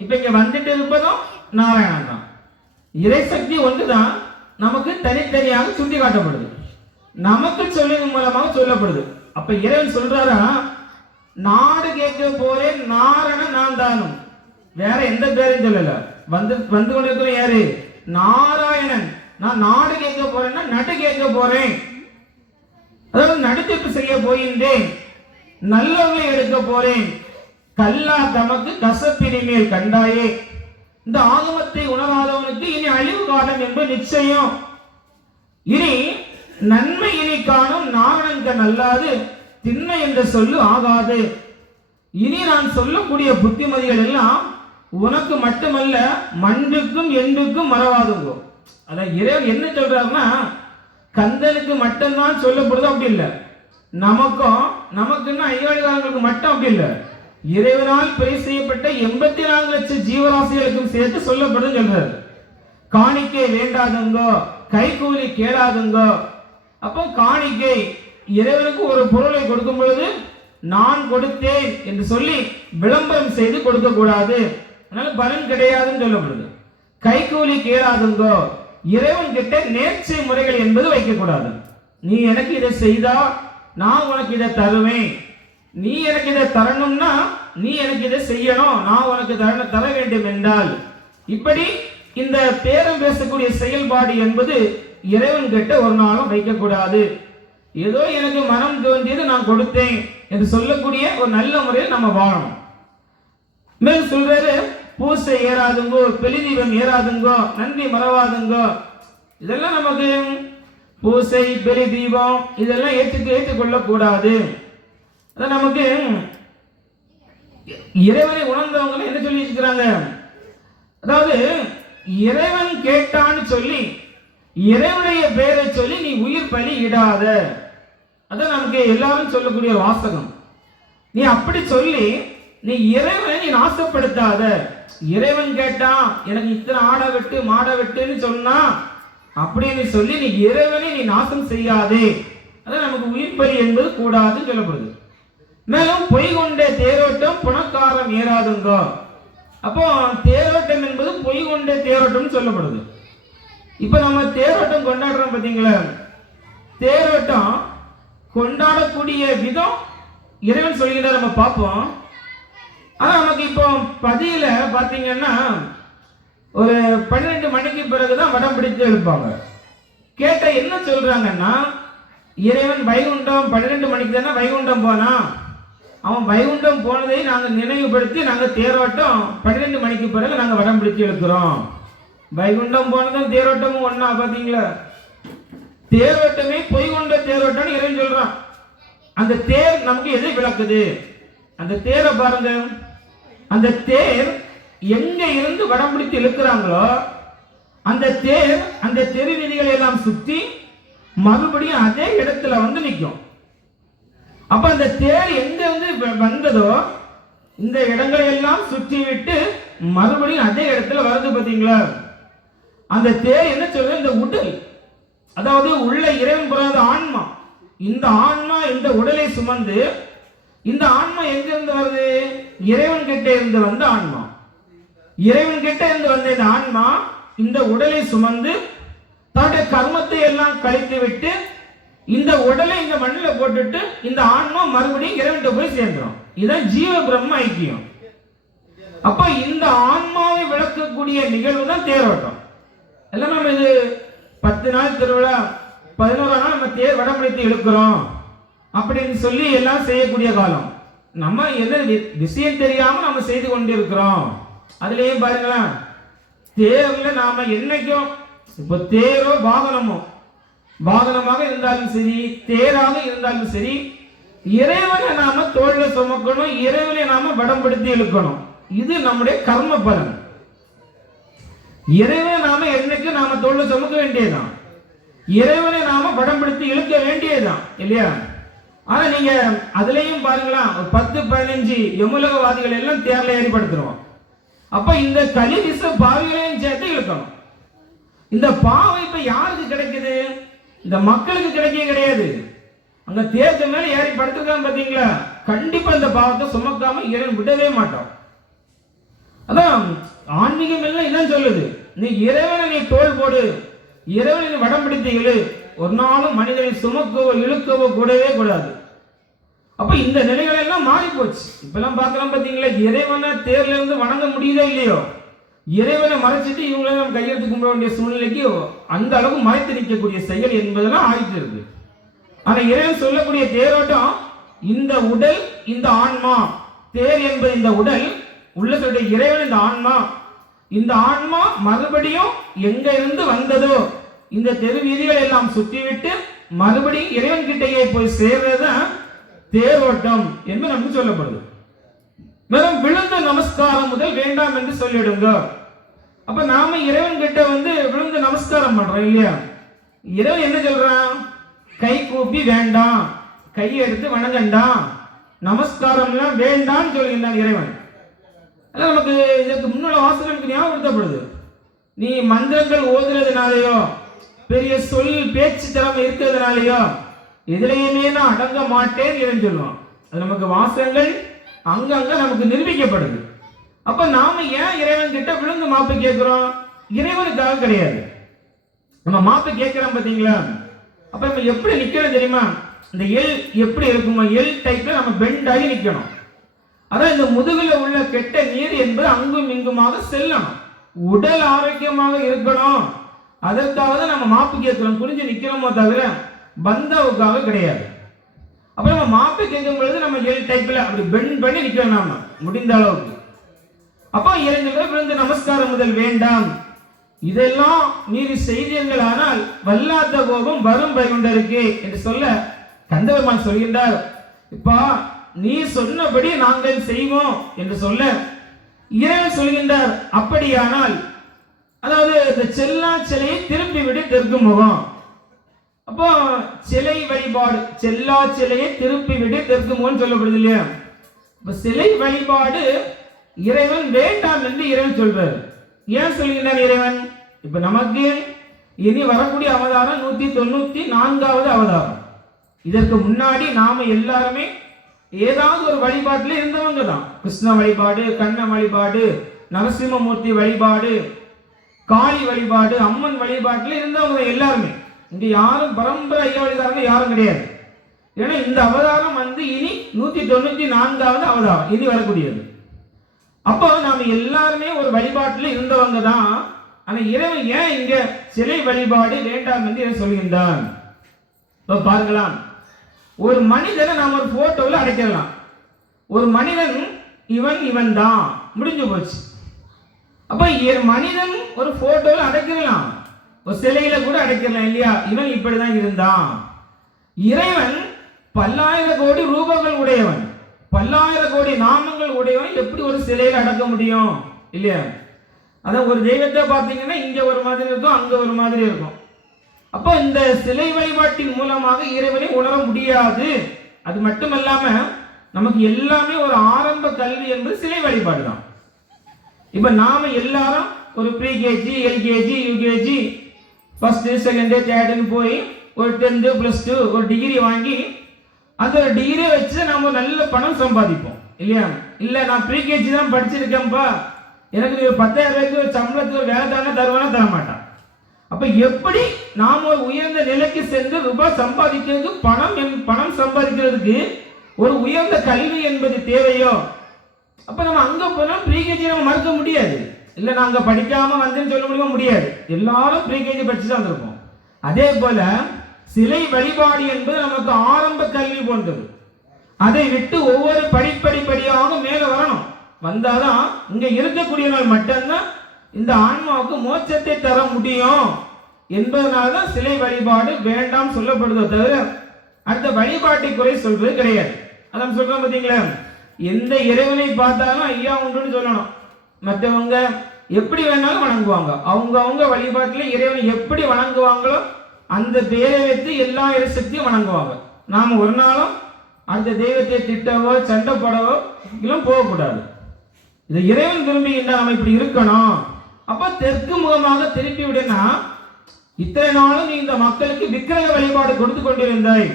இப்ப இங்க வந்துட்டு இருப்பதும் நாராயணன் தான். இறைசக்தி ஒன்றுதான் நமக்கு தனித்தனியாக சுட்டி காட்டப்படுது, நமக்கு சொல்லின் மூலமாக சொல்லப்படுது. அப்ப இறைவன் சொல்றாரா, நாடு கேட்க போறேன் நாராயணன் நான் தானும், வேற எந்த பேரையும் சொல்லல. வந்து கொண்டிருக்கிற யாரு? நாராயணன். நான் நாடு கேட்க போறேன்னா நடு கேட்க போறேன், அதாவது நடுத்திப்பு செய்ய போகின்றேன், நல்லவர்களை எடுக்க போறேன். கல்லா தமக்கு கசப்பினி மேல் கண்டாயே. இந்த ஆகமத்தை உணராதவனுக்கு இனி அழிவு காலம் என்பது நிச்சயம். இனி நன்மை இனி காணும் நாரணன் நல்லாது திண்மை என்ற சொல்லு ஆகாது. இனி நான் சொல்லக்கூடிய புத்திமதிகள் எல்லாம் உனக்கு மட்டுமல்ல மண்டுக்கும் எண்டுக்கும் மறவாதுங்கோ. அதான் இறைவன் என்ன சொல்றாருன்னா, கந்தனுக்கு மட்டும்தான் சொல்லப்படுது அப்படி இல்லை, நமக்குன்னா ஐயாளுக்கு மட்டும் அப்படி இல்லை, இறைவனால் பிழை செய்யப்பட்ட 84 லட்சம் ஜீவராசிகளுக்கும் சேர்த்து சொல்லப்படுது சொல்றாரு. காணிக்கை வேண்டாதுங்கோ, கைகூலி கேளாதுங்கோ. அப்போ காணிக்கை இறைவனுக்கு ஒரு பொருளை கொடுக்கும் பொழுது நான் கொடுத்தேன் என்று சொல்லி விளம்பரம் செய்து கொடுக்க கூடாது, அதனால பலன் கிடையாதுன்னு சொல்லப்படுது. கைகூலி கேளாதுங்கோ, இறைவன் கிட்ட நேர்ச்சை முறைகள் என்பது வைக்க கூடாது. நீ எனக்கு இதை செய்தா நான் உனக்கு இதை தருவேன், நீ எனக்கு இதை தரணும்னா நீ எனக்கு இதை செய்யணும், நான் உனக்கு தர வேண்டும் என்றால், இப்படி இந்த பேரம் பேசக்கூடிய செயல்பாடு என்பது இறைவன் கிட்ட ஒரு நாளும் வைக்கக்கூடாது. ஏதோ எனக்கு மனம் தோன்றியது நான் கொடுத்தேன் என்று சொல்லக்கூடிய ஒரு நல்ல முறையில் நம்ம வாழணும். மேலும் சொல்றாரு, பூசை ஏறாதுங்கோ, பெலிதீபம் ஏறாதுங்கோ, நன்றி மறவாதுங்கோ. இதெல்லாம் நமக்கு பூசை பெலி தீபம் இதெல்லாம் ஏற்றுக்கொள்ள கூடாது. அதான் நமக்கு இறைவனை உணர்ந்தவங்க என்ன சொல்லி இருக்கிறாங்க, அதாவது இறைவன் கேட்டான்னு சொல்லி இறைவனுடைய பெயரை சொல்லி நீ உயிர் பலி இடாத. அதான் நமக்கு எல்லாரும் சொல்லக்கூடிய வாசகம். நீ அப்படி சொல்லி நீ இறைவனை நீ நாசப்படுத்தாத. இறைவன் கேட்டான் எனக்கு இத்தனை ஆடை வெட்டு மாடை வெட்டுன்னு சொன்னா அப்படின்னு சொல்லி நீ இறைவனை நீ நாசம் செய்யாதே. அதான் நமக்கு உயிர் பலி என்பது கூடாதுன்னு சொல்லப்படுது. மேலும் பொய் கொண்டே தேரோட்டம் புனக்காரம் ஏறாதுங்கோ. அப்போ தேரோட்டம் என்பது பொய் கொண்டே தேரோட்டம் சொல்லப்படுது. இப்ப நம்ம தேரோட்டம் கொண்டாடுறோம் பார்த்தீங்களா, தேரோட்டம் கொண்டாடக்கூடிய விதம் இறைவன் சொல்கிறார். நம்ம பார்ப்போம், ஆனா நமக்கு இப்போ பதியில பாத்தீங்கன்னா ஒரு 12 மணிக்கு பிறகுதான் வடம் பிடித்து எழுப்பாங்க. கேட்ட என்ன சொல்றாங்கன்னா, இறைவன் வைகுண்டம் 12 மணிக்கு தானே வைகுண்டம் போனா, அவன் வைகுண்டம் போனதை நாங்க நினைவுபடுத்தி நாங்க தேரோட்டம் 12 மணிக்கு பிறகு நாங்க வடம் பிடித்து எழுக்கிறோம். வைகுண்டம் போனதும் தேரோட்டமும் ஒண்ணா? பாத்தீங்களா? தேரோட்டமே பொய் கொண்ட தேரோட்டம் இறைவன் சொல்றான். அந்த தேர் நமக்கு எதை விளக்குது? அந்த தேரை பாருங்க. அந்த தேர் எங்க இருந்து வடம் பிடித்து இழுக்கிறாங்களோ அந்த தேர் அந்த தெரு வீதிகளை எல்லாம் சுற்றி மறுபடியும் அதே இடத்துல வந்து நிற்கும். அப்ப அந்த தேர் எங்க வந்து வந்ததோ இந்த இடங்களை எல்லாம் சுற்றி விட்டு மறுபடியும் அதே இடத்துல வருது. பாத்தீங்களா? அந்த தேர் என்ன சொல்றது? இந்த உடல், அதாவது உள்ள இறைவன் புறாத ஆன்மா. இந்த ஆன்மா இந்த உடலை சுமந்து, இந்த ஆன்மா எங்க இருந்து வருது? இறைவன் கிட்ட இருந்து வந்த ஆன்மா. இறைவன் கிட்ட இருந்து வந்த இந்த ஆன்மா இந்த உடலை சுமந்து தன்னுடைய கர்மத்தை எல்லாம் கழித்து விட்டு இந்த உடலை இந்த மண்ணில் போட்டுட்டு இந்த ஆன்மா மறுபடியும் இறைவன்கிட்ட போய் சேர்ந்துடும். இதுதான் ஜீவ பிரம்ம ஐக்கியம். அப்ப இந்த ஆன்மாவை விளக்கக்கூடிய நிகழ்வு தான் தேரோட்டம். எல்லாம் நம்ம இது 10 நாள் திருவிழா, 11 நாள் நம்ம தேர் வடம் பிடித்து இழுக்கிறோம் அப்படின்னு சொல்லி எல்லாம் செய்யக்கூடிய காலம். நம்ம என்ன விஷயம் தெரியாம நம்ம செய்து கொண்டிருக்கிறோம். அதுலயும் பாருங்களேன், தேர்ல நாம என்னைக்கும் இப்ப தேரோ வாகனமோ, வாகனமாக இருந்தாலும் சரி தேராக இருந்தாலும் சரி, இறைவனை நாம தோல்ல சுமக்கணும், இறைவனை நாம வடம் பிடித்து இழுக்கணும். இது நம்முடைய கர்ம பலன். இறைவனை நாம என்னைக்கு நாம தோல்ல சுமக்க வேண்டியதுதான், இறைவனை நாம வடம் பிடித்து இழுக்க வேண்டியதுதான், இல்லையா? ஆனா நீங்க அதுலயும் பாருங்களா, 10-15 எமுலகவாதிகள் எல்லாம் தேர்ல ஏறிப்படுத்துறோம். அப்ப இந்த கலிவிச பாவிகளையும் சேர்த்து இழுக்கணும். இந்த பாவை இப்ப யாருக்கு கிடைக்குது? இந்த மக்களுக்கு கிடைக்கவே கிடையாது. அங்க தேர்க்கு மேல ஏறி படுத்துருக்காங்க பாத்தீங்களா? கண்டிப்பா இந்த பாவத்தை சுமக்காம இறைவன் விடவே மாட்டோம். அதான் ஆன்மீகம் எல்லாம் இதான் சொல்லுது. நீ இறைவனை நீ தோல் போடு, இறைவனை வடம் பிடித்து இழு, ஒரு நாளும் மனிதனை சுமக்கவோ இழுக்கவோ கூடவே கூடாது. அப்ப இந்த நிலைகள் எல்லாம் மாறி போச்சு. இப்ப எல்லாம் பாக்கலாம் பாத்தீங்களா, இறைவனை தேர்ல இருந்து வணங்க முடியுதோ இல்லையோ, இறைவனை மறைச்சிட்டு இவங்களை நம்ம கையெழுத்து கும்பிட வேண்டிய சூழ்நிலைக்கு அந்த அளவு மறைத்து நிற்கக்கூடிய செயல் என்பதெல்லாம் ஆயிட்டு இருக்கு. ஆனா இறைவன் சொல்லக்கூடிய தேரோட்டம் இந்த உடல் இந்த ஆன்மா, தேர் என்பது இந்த உடல், உள்ளத்துடைய இறைவன் இந்த ஆன்மா. இந்த ஆன்மா மறுபடியும் எங்க இருந்து வந்ததோ இந்த தெரு வீதிகளை எல்லாம் சுற்றிவிட்டு மறுபடியும் இறைவன் கிட்டையே போய் சேர்றதுதான் தேரோட்டம் என்று நமக்கு சொல்லப்படுது. வெறும் விழுந்த நமஸ்காரம் முதல் வேண்டாம் என்று சொல்லிடுங்க. அப்ப நாம இறைவன் கிட்ட வந்து விழுந்து நமஸ்காரம் பண்றோம் இல்லையா? இறைவன் என்ன சொல்றான்? கை கூப்பி வேண்டாம், கையை எடுத்து வணங்கண்டாம், நமஸ்காரம் எல்லாம் வேண்டாம் சொல்லுகிறான் இறைவன். நமக்கு இதற்கு முன்னுள்ள வாசகனுக்கு ஞாபகப்படுத்தப்படுது. நீ மந்திரங்கள் ஓதுறதுனாலயோ பெரிய சொல் பேச்சு திறமை இருக்கிறதுனாலயோ எதிலையுமே நான் அடங்க மாட்டேன் என்று சொல்லுவான். அது நமக்கு வாசகங்கள் அங்கங்க நமக்கு நிரூபிக்கப்படுது. அப்ப நாம ஏன் இறைவன் கிட்ட விழுந்து மாப்பு கேட்கிறோம்? இறைவனுக்காக கிடையாது. நம்ம மாப்பு கேட்கிறோம் பாத்தீங்களா? அப்ப நம்ம எப்படி நிக்கணும் தெரியுமா? இந்த எல் எப்படி இருக்குமா? எல் டைப்ல நம்ம பெண்ட் ஆகி நிக்கணும். அதான் இந்த முதுகுல உள்ள கெட்ட நீர் என்பது அங்கும் இங்குமாக செல்லணும். உடல் ஆரோக்கியமாக இருக்கணும். அதற்காக தான் நம்ம மாப்பு கேட்கிறோம். புரிஞ்சு நிக்கிறோமோ தவிர பந்தாவுக்காக கிடையாது. அப்ப நம்ம மாப்பு கேட்கும் பொழுது நம்ம எல் டைப்ல அப்படி பெண்ட் பண்ணி நிக்கிறோம் நாம முடிந்த அளவுக்கு. அப்ப இறைவனுக்கு விழுந்து நமஸ்காரம் முதல் வேண்டாம். இதெல்லாம் மீறி செய்தீர்கள் ஆனால் வல்லாத கோபம் வரும் வைகுண்டருக்கு என்று சொல்ல கந்தபெருமான் சொல்கின்றார். இப்ப நீ சொன்னபடி நாங்கள் செய்வோம் என்று சொல்ல இறைவன் சொல்கின்றார், அப்படியானால் அதாவது இந்த செல்லா சிலையை திருப்பி விடு தெற்கு முகம். அப்போ சிலை வழிபாடு, செல்லா சிலையை திருப்பி விடு தெற்கு முகம் சொல்லப்படுது இல்லையா? இப்ப சிலை வழிபாடு இறைவன் வேண்டாம் என்று இறைவன் சொல்றாரு. ஏன் சொல்கின்றார் இறைவன்? இப்ப நமக்கு இனி வரக்கூடிய அவதாரம் 194வது அவதாரம். இதற்கு முன்னாடி நாம எல்லாருமே ஏதாவது ஒரு வழிபாட்டுல இருந்தவங்க தான். கிருஷ்ண வழிபாடு, கண்ண வழிபாடு, நரசிம்மமூர்த்தி வழிபாடு, காளி வழிபாடு, அம்மன் வழிபாட்டுல இருந்தவங்க எல்லாருமே. இங்க யாரும் பரம்பரை ஐயா வழிகாரங்க யாரும் கிடையாது. ஏன்னா இந்த அவதாரம் வந்து இனி 194வது அவதாரம் இனி வரக்கூடியது. அப்போ நாம எல்லாருமே ஒரு வழிபாட்டில் இருந்தவங்க தான். ஆனா இறைவன் ஏன் இங்க சிலை வழிபாடு வேண்டாம் என்று சொல்கின்றான்? பார்க்கலாம், ஒரு மனிதனை நாம் ஒரு போட்டோவில் அடைக்கலாம். ஒரு மனிதன் இவன் தான், முடிஞ்சு போச்சு. அப்ப மனிதன் ஒரு போட்டோவில் அடைக்கலாம், ஒரு சிலையில கூட அடைக்கலாம் இல்லையா? இவன் இப்படிதான் இருந்தான். இறைவன் பல்லாயிரம் கோடி ரூபங்கள் உடையவன், பல்லாயிரம் கோடி நாமங்கள் உடையவன். எப்படி ஒரு சிலையில அடக்க முடியும் இல்லையா? அதான் ஒரு தெய்வத்தை பார்த்தீங்கன்னா இங்க ஒரு மாதிரி இருக்கும், அங்க ஒரு மாதிரி இருக்கும். அப்போ இந்த சிலை வழிபாட்டின் மூலமாக இறைவனை உணர முடியாது. அது மட்டுமல்லாம நமக்கு எல்லாமே ஒரு ஆரம்ப கல்வி என்பது சிலை வழிபாடு தான். இப்ப நாம எல்லாரும் ஒரு pre KG, LKG, UKG, first second தேர்டுன்னு போய் ஒரு 10th +2 ஒரு டிகிரி வாங்கி அந்த ஒரு டிகிரியை வச்சு நாம நல்ல பணம் சம்பாதிப்போம் இல்லையா? இல்ல நான் ப்ரீகேஜி தான் படிச்சிருக்கேன்ப்பா, எனக்கு ஒரு 10,000 ரூபாய்க்கு ஒரு சம்பளத்துக்கு ஒரு வேலை தானே தருவானா? தர மாட்டான். அப்ப எப்படி நாம ஒரு உயர்ந்த நிலைக்கு சென்று ரூபாய் சம்பாதிக்கிறது, பணம் சம்பாதிக்கிறதுக்கு ஒரு உயர்ந்த கல்வி என்பது தேவையோ, அப்ப நம்ம அங்க போனா ப்ரீகேஜி நம்ம மறுக்க முடியாது. இல்ல நாங்க படிக்காம வந்து சொல்ல முடியாது. எல்லாரும் ப்ரீகேஜி படிச்சு தான் வந்திருப்போம். அதே போல சிலை வழிபாடு என்பது நமக்கு ஆரம்ப கல்வி போன்றது. அதை விட்டு ஒவ்வொரு படிப்படியாக மேல வரணும். வந்தாதான் இங்க இருக்கக்கூடியவர்கள் மட்டும்தான் இந்த ஆன்மாவுக்கு மோட்சத்தை தர முடியும் என்பதனால்தான் சிலை வழிபாடு வேண்டாம் சொல்லப்படுதோ தவிர அந்த வழிபாட்டை குறை சொல்றது கிடையாது. அதான் சொல்றோம் பார்த்தீங்களா, எந்த இறைவனை பார்த்தாலும் ஐயா உண்டுன்னு சொல்லணும். மற்றவங்க எப்படி வேணாலும் வணங்குவாங்க, அவங்க வழிபாட்டில் இறைவனை எப்படி வணங்குவாங்களோ அந்த பேரை வைத்து எல்லா இறைசக்தியும் வணங்குவாங்க. நாம ஒரு நாளும் அந்த தெய்வத்தை திட்டவோ சண்டை போடவோ எல்லாம் போகக்கூடாது. இது இறைவன் விரும்புகின்ற நம்ம இப்படி இருக்கணும். அப்ப தெற்கு முகமாக திருப்பி விடனா, இத்தனை நாளும் நீ இந்த மக்களுக்கு விக்கிரக வழிபாடு கொடுத்து கொண்டிருந்தாய்,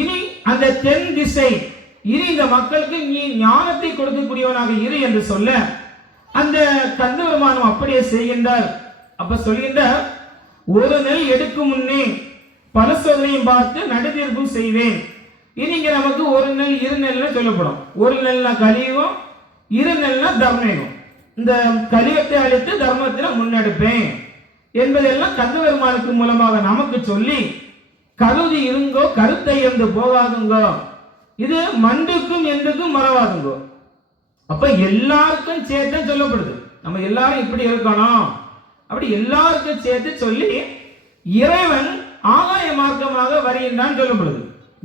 இனி அந்த தென் திசை, இனி இந்த மக்களுக்கு நீ ஞானத்தை கொடுக்கக்கூடியவனாக இரு என்று சொல்ல அந்த கந்தபெருமானும் அப்படியே செய்கின்றார். அப்ப சொல்கின்றார், ஒரு நெல் எடுக்கும் முன்னே பல சோதனையும் பார்த்து நடுதீர்ப்பும் செய்வேன். இங்க நமக்கு ஒரு நெல் இரு நெல்னு சொல்லப்படும். ஒரு நெல்னா கலியுகம், இரு நெல்னா தர்மயுகம். இந்த கலியத்தை அழித்து தர்மத்தில் முன்னெடுப்பேன் என்பதெல்லாம் கந்தபெருமானுக்கு மூலமாக நமக்கு சொல்லி, கருதி இருங்கோ கருத்தை இருந்து போகாதுங்கோ, இது மண்டுக்கும் என்றுக்கும் மறவாதுங்கோ. அப்ப எல்லாருக்கும் சேர்த்து சொல்லப்படுது, நம்ம எல்லாரும் இப்படி இருக்கணும். அப்படி எல்லாருக்கும் சேர்த்து சொல்லி இறைவன் ஆகாய மார்க்கமாக வருகின்றான் சொல்லப்படுது.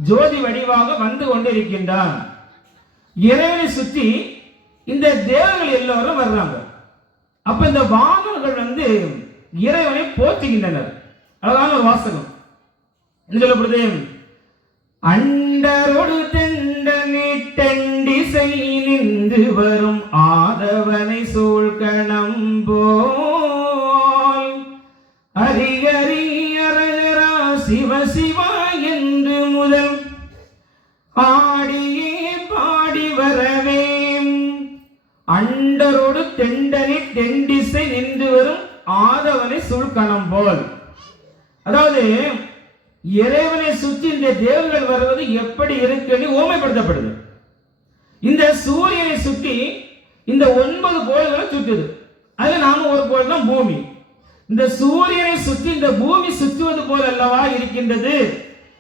ஜோதி வடிவாக வந்து கொண்டிருக்கின்றான். இறைவனை சுற்றி இந்த தேவர்கள் எல்லோரும் வர்றாங்க. அப்ப இந்த வானர்கள் இறைவனை போற்றுகின்றனர். அழகான ஒரு வாசகம் என்ன சொல்லப்படுது, அண்டரோடு தெண்டனே தெண்டிசை நின்று வரும் ஆதவனை சூழ்கணம் போல் ஹரிஹரி அரகரா சிவ சிவா என்று முதல் ஆடியே பாடி வரவே. அண்டரோடு தெண்டனி தெண்டிசை நின்று வரும் ஆதவனை சூழ்கணம் போல். அதாவது இறைவனை சுற்றி இந்த தேவர்கள் வருவது எப்படி இருக்குன்னு ஓமைப்படுத்தப்படுது. இந்த சூரியனை சுற்றி இந்த 9 கோள்களை சுற்றுது. அதுல நாம ஒரு கோள் தான் பூமி. இந்த சூரியனை சுற்றி இந்த பூமி சுற்றுவது போல் அல்லவா இருக்கின்றது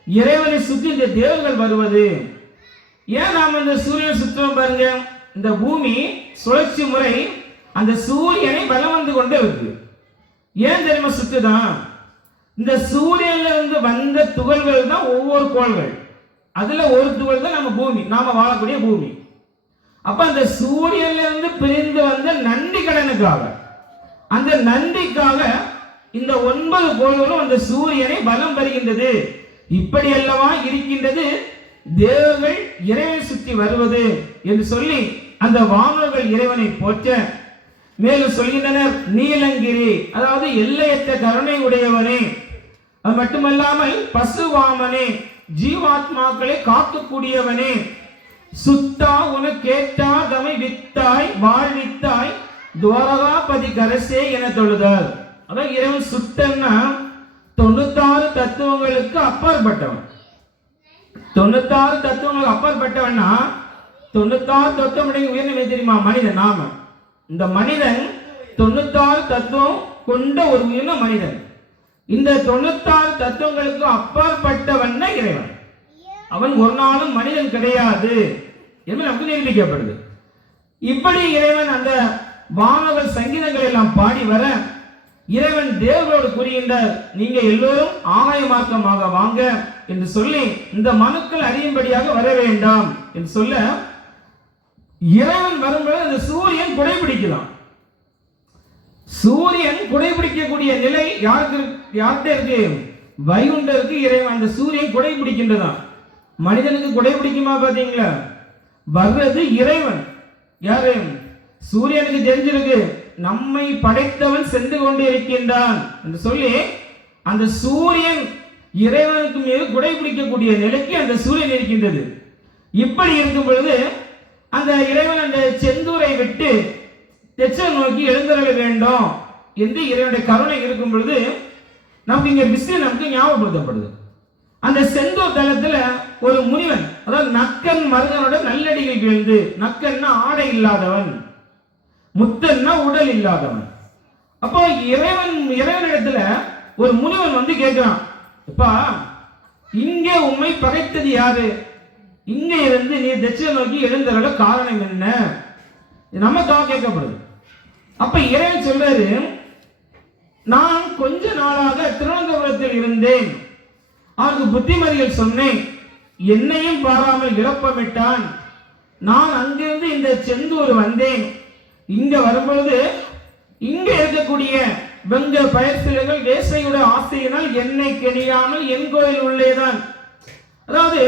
இறைவனை சுற்றி இந்த தேவர்கள் வருவது. ஏன் நாம இந்த சூரியனை சுற்றுவோம் பாருங்க. இந்த பூமி சுழற்சி முறை அந்த சூரியனை பலம் வந்து கொண்டே இருக்கு. ஏன் தெரியுமா சுற்றுதான்? இந்த சூரியன்ல இருந்து வந்த துகள்கள் தான் ஒவ்வொரு கோள்கள். அதுல ஒரு துகள் தான் நம்ம பூமி, நாம வாழக்கூடிய பூமி. அப்ப அந்த சூரியன்ல இருந்து பிரிந்து வந்த நன்றி கடனுக்காக, அந்த நன்றிக்காக இந்த 9 கோள்களும் அந்த சூரியனை பலம் பெறுகின்றது. இப்படி அல்லவா இருக்கின்றது தேவர்கள் இறைவனை சுற்றி வருவது என்று சொல்லி அந்த வானர்கள் இறைவனை போற்ற மேலும் சொல்கின்றனர், நீலங்கிரி, அதாவது எல்லையற்ற கருணை உடையவனே, அது மட்டுமல்லாமல் பசுவாமனே, ஜீவாத்மாக்களை காக்கக்கூடியவனே, சுத்தா உனக்கேட்டா தமை வித்தாய் வாழ்வித்தாய் துவாரகாபதி கரசே என தொழுதார். அதான் இறைவன் சுத்தன்னா 96 தத்துவங்களுக்கு அப்பாற்பட்டவன். 96 தத்துவங்களுக்கு அப்பாற்பட்டவன்னா 96 தத்துவம் உயர்ந்தவை தெரியுமா? மனிதன் நாம இந்த மனிதன் 96 தத்துவம் கொண்ட ஒரு உயிரின மனிதன். இந்த 96 தத்துவங்களுக்கு அப்பாற்பட்டவன் தான் இறைவன். அவன் ஒரு நாளும் மனிதன் கிடையாது என்று நமக்கு நிரூபிக்கப்படுது. இப்படி இறைவன் அந்த வானவர் சங்கீதங்கள் எல்லாம் பாடி வர இறைவன் தேவர்களோடு கூறுகின்றார், நீங்க எல்லோரும் ஆகாய மார்க்கமாக வாங்க என்று சொல்லி இந்த மனுக்கள் அறியும்படியாக வர வேண்டாம் என்று சொல்ல, இறைவன் வரும்போது அந்த சூரியன் குடைபிடிக்கலாம். சூரியன் குடைபிடிக்கக்கூடிய நிலை யார்கிட்ட இருக்கு? வைகுண்டருக்கு இறைவன் அந்த சூரியன் குடைபிடிக்கின்றதான். மனிதனுக்கு குடைபிடிக்குமா பாத்தீங்களா? வர்றது இறைவன். யாரு? சூரியனுக்கு தெரிஞ்சிருக்கு நம்மை படைத்தவன் சென்று கொண்டு இருக்கின்றான் என்று சொல்லி அந்த சூரியன் இறைவனுக்கு மீது குடைபிடிக்கக்கூடிய நிலைக்கு அந்த சூரியன் இருக்கின்றது. இப்படி இருக்கும் பொழுது அந்த இறைவன் அந்த செந்தூரை விட்டு தெச்சல் நோக்கி எழுந்தருள வேண்டும் என்று இறைவனுடைய கருணை இருக்கும் பொழுது நமக்கு இங்க விஷயம் நமக்கு ஞாபகப்படுத்தப்படுது. அந்த செந்தூர் தளத்துல ஒரு முனிவன், அதாவது நக்கன் மருகனோட நல்லடிகள் வீழ்ந்து, நக்கன்னா ஆடை இல்லாதவன், முத்தன்னா உடல் இல்லாதவன். அப்போ இறைவனிடத்துல ஒரு முனிவன் வந்து கேட்கிறான், அப்பா இங்க உண்மை பகைத்தது யாரு? இங்க இருந்து நீ தட்சிண நோக்கி எழுந்தருள காரணம் என்ன? நமக்காக கேட்கப்படுது. அப்ப இறைவன் சொல்றாரு, நான் கொஞ்ச நாளாக திருவனந்தபுரத்தில் இருந்தேன், அவருக்கு புத்திமதிகள் சொன்னேன், என்னையும் பாராமல் இழப்பமிட்டான். நான் அங்கிருந்து இந்த செந்தூர் வந்தேன். இங்க வரும்பொழுது இங்க இருக்கக்கூடிய வெங்க பயிர்சிலைகள் வேசையோட ஆசையினால் என்னை கெணியாமல் என் கோயில் உள்ளேதான், அதாவது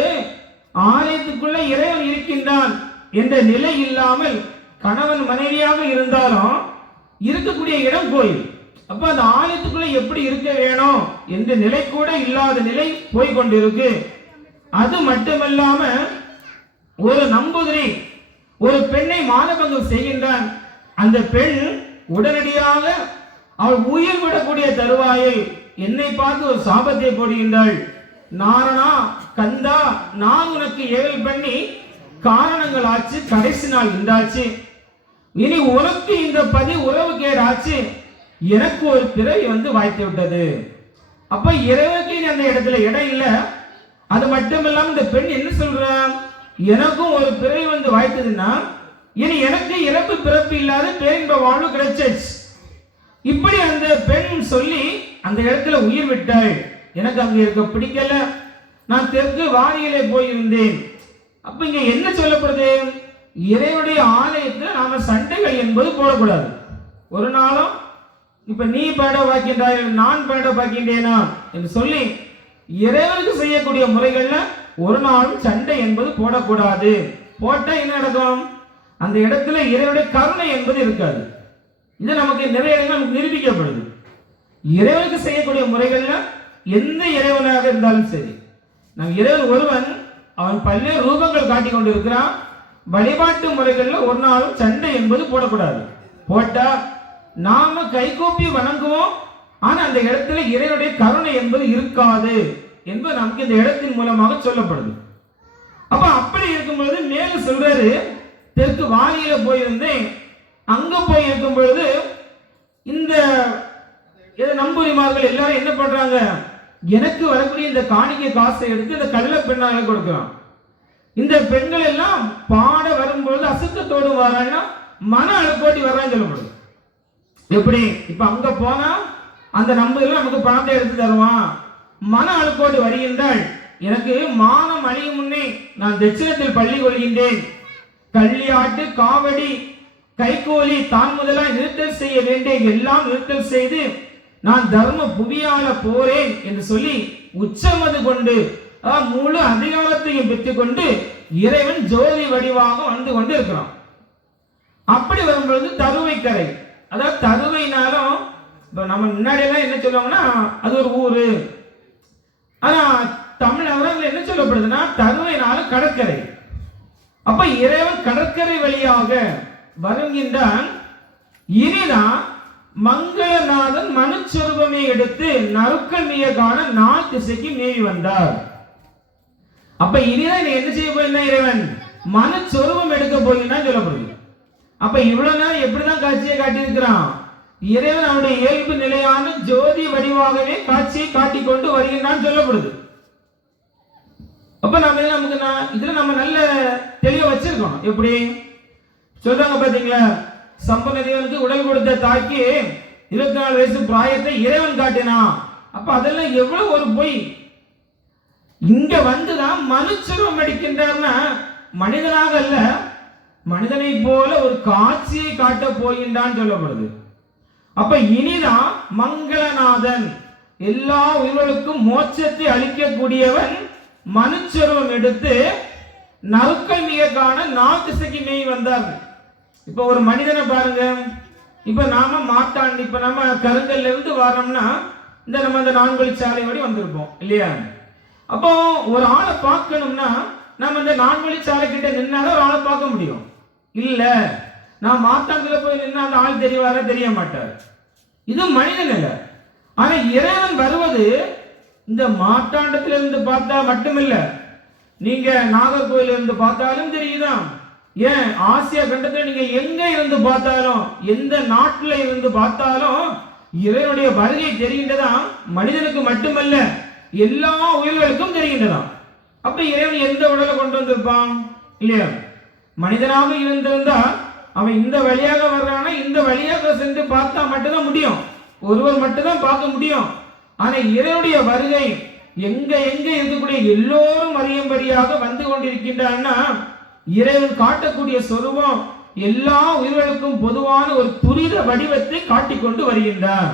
ஆலயத்துக்குள்ள இறைவன் இருக்கின்றான் என்ற நிலை இல்லாமல் கணவன் மனைவியாக இருந்தாலும் இருக்கக்கூடிய இடம் கோயில். அப்ப அந்த ஆலயத்துக்குள்ள எப்படி இருக்க வேணும் என்ற நிலை கூட இல்லாத நிலை போய்கொண்டிருக்கு. அது மட்டுமல்லாம ஒரு நம்பூதிரி ஒரு பெண்ணை மானபங்கம் செய்கின்றான். அந்த பெண் உடனடியாக அவள் உயிர் விடக்கூடிய தருவாயில் என்னை பார்த்து ஒரு சாபத்தை போடுகின்றாள். நாரணா கந்தா, நான் உனக்கு ஏவல் பண்ணி காரணங்கள் ஆச்சு, கடைசி நாள் இந்தாச்சு, இனி உனக்கு இந்த உறவு கேடாச்சு, எனக்கு ஒரு பிறவி வந்து வாய்த்து விட்டது. அப்ப இறைவனுக்கு அந்த இடத்துல இடம் இல்லை. அது மட்டும் இல்லாம இந்த பெண் என்ன சொல்றான், எனக்கும் ஒரு பிறவி வந்து வாய்த்ததுன்னா இனி எனக்கு இறப்பு பிறப்பு இல்லாத பேரின்ப வாழ்வு கிடைச்சிச்சு. இப்படி அந்த பெண் சொல்லி அந்த இடத்துல உயிர் விட்டாள். எனக்கு அங்க இருக்க பிடிக்கல, நான் தெற்கு வாரியிலே போயிருந்தேன். அப்ப இங்க என்ன சொல்லப்படுது, இறைவனுடைய ஆலயத்தில் நாம சண்டைகள் என்பது போடக்கூடாது. ஒரு நாளும் இப்ப நீ பாட பார்க்கின்றாய், நான் பாட பார்க்கின்றேனா என்று சொல்லி இறைவனுக்கு செய்யக்கூடிய முறைகள்ல ஒரு நாளும் சண்டை என்பது போடக்கூடாது. போட்டா என்ன நடக்கும், அந்த இடத்துல இறைவனுடைய கருணை என்பது இருக்காது. இது நமக்கு நிறைய இடங்கள் நமக்கு நிரூபிக்கப்படுது. இறைவனுக்கு செய்யக்கூடிய முறைகள்ல எந்த இறைவனாக இருந்தாலும் சரி, நம் இறைவன் ஒருவன், அவன் பல்வேறு ரூபங்கள் காட்டிக் கொண்டு இருக்கிறான். வழிபாட்டு முறைகள்ல ஒரு நாளும் சண்டை என்பது போடக்கூடாது. போட்டா நாம கைகூப்பி வணங்குவோம், ஆனா அந்த இடத்துல இறைவனுடைய கருணை என்பது இருக்காது என்பது நமக்கு இந்த இடத்தின் மூலமாக சொல்லப்படுது. அப்ப அப்படி இருக்கும்பொழுது மேலும் சொல்றாரு, தெற்கு வாரியில போயிருந்தேன். அங்க போய் இருக்கும் பொழுது இந்த நம்பூரிமார்கள் எல்லாரும் என்ன பண்றாங்க, எனக்கு வரக்கூடிய இந்த காணிக்கை காசை எடுத்து இந்த கள்ள பெண்ணாக கொடுக்கிறான். இந்த பெண்கள் எல்லாம் பாட வரும்பொழுது அசுத்தத்தோடு வராங்கன்னா மன அழுக்கோட்டி வர்றான்னு சொல்லப்படுது. எப்படி, இப்ப அங்க போனா அந்த நம்பூரில் நமக்கு பணத்தை எடுத்து தருவான், மன அழுக்கோடு வருகின்றாள். எனக்கு மானம் அழியும் முன்னே நான் தட்சிணத்தில் பள்ளி கொள்கின்றேன். கள்ளியாட்டு காவடி கைகோலி தான் முதலாய் நிறுத்தல் செய்ய வேண்டிய எல்லாம் நிறுத்தல் செய்து நான் தர்ம புவியால போறேன் என்று சொல்லி உச்சமது கொண்டு முழு அதிகாரத்தையும் பெற்றுக்கொண்டு இறைவன் ஜோதி வடிவாக வந்து கொண்டு இருக்கிறான். அப்படி வரும்பொழுது தருவைக்கரை, அதாவது தருவைனாலும் நம்ம முன்னாடி எல்லாம் என்ன சொல்லுவாங்கன்னா அது ஒரு ஊரு. ஆனா தமிழ் அவர்கள் என்ன சொல்லப்படுதுன்னா தருவைனாலும் கடற்கரை. அப்ப இறைவன் கடற்கரை வழியாக வருகின்றான். இனிதான் மங்களநாதன் மனுச்சொருபமே எடுத்து நறுக்கல் நீய காண நாள் திசைக்கு மேவி வந்தார். அப்ப இனிதான் என்ன செய்ய போயிருந்தா இறைவன் மனுச்சொருபம் எடுக்க போயிருந்தான் சொல்லப்படுது. அப்ப இவ்வளவு நேரம் எப்படிதான் காட்சியை காட்டியிருக்கிறான்? இறைவன் அவனுடைய இயல்பு நிலையான ஜோதி வடிவாகவே காட்சியை காட்டிக் கொண்டு வருகின்றான் சொல்லப்படுது. அப்ப நமக்கு இதுல நம்ம நல்ல தெளிவா வச்சிருக்கோம். எப்படி சொல்றாங்க பாத்தீங்களா? சம்பந்த தேவனுக்கு உடல் கொடுத்த தாய்க்கு 24 வயசு பிராயத்தை இறைவன் காட்டினான். அப்ப அதெல்லாம் எவ்வளவு ஒரு பொய். இங்க வந்துதான் மனுஷரும் அடிக்கின்றார்னா மனிதனாக அல்ல, மனிதனை போல ஒரு காட்சியை காட்ட போகின்றான் சொல்லப்படுது. அப்ப இனிதான் மங்களநாதன், எல்லா உயிர்களுக்கும் மோட்சத்தை அளிக்கக்கூடியவன் மனுஷரும் எடுத்து நறுக்கல் மிகக்கான 4 திசைக்கு மேய் வந்தார். இப்ப ஒரு மனிதனை பாருங்க. இப்ப நாம மாட்டாண்டி, இப்ப நம்ம கருங்கல்ல இருந்து வரோம்னா நம்ம இந்த 4 வழிச்சாலை வழி வந்திருப்போம் இல்லையா? அப்போ ஒரு ஆளை பார்க்கணும்னா நம்ம இந்த 4 வழிச்சாலை கிட்ட நின்னாலும் ஒரு ஆளை பார்க்க முடியும். இல்ல நான் மாட்டாண்டுல போய் நின்னா அந்த ஆள் தெரியவார தெரிய மாட்டார். இது மனித நிலை. ஆனா இறைவன் வருவது இந்த மாட்டாண்டத்துல இருந்து பார்த்தா மட்டுமில்ல, நீங்க நாகர்கோயில் இருந்து பார்த்தாலும் தெரியுதான். ஏன் ஆசியா கண்டத்துல நீங்க எங்க இருந்து பார்த்தாலும், எந்த நாட்டுல இருந்து பார்த்தாலும் இறைவனுடைய வருகை தெரிகின்றதாம். மனிதனுக்கு மட்டுமல்ல, எல்லா உயிர்களுக்கும் தெரிகின்றதாம். அப்ப இறைவன் எந்த உடலை கொண்டு வந்திருப்பான் இல்லையா? மனிதனாக இருந்திருந்தா அவன் இந்த வழியாக வர்றானா இந்த வழியாக சென்று பார்த்தா மட்டும்தான் முடியும், ஒருவர் மட்டும்தான் பார்க்க முடியும். ஆனா இறைவனுடைய வருகை எங்க எங்க இருக்கக்கூடிய எல்லோரும் அறியும்படியாக வந்து கொண்டிருக்கின்றான்னா, இறைவன் காட்டக்கூடிய சொரூபம் எல்லா உயிர்களுக்கும் பொதுவான ஒரு துரித வடிவத்தை காட்டிக்கொண்டு வருகின்றான்.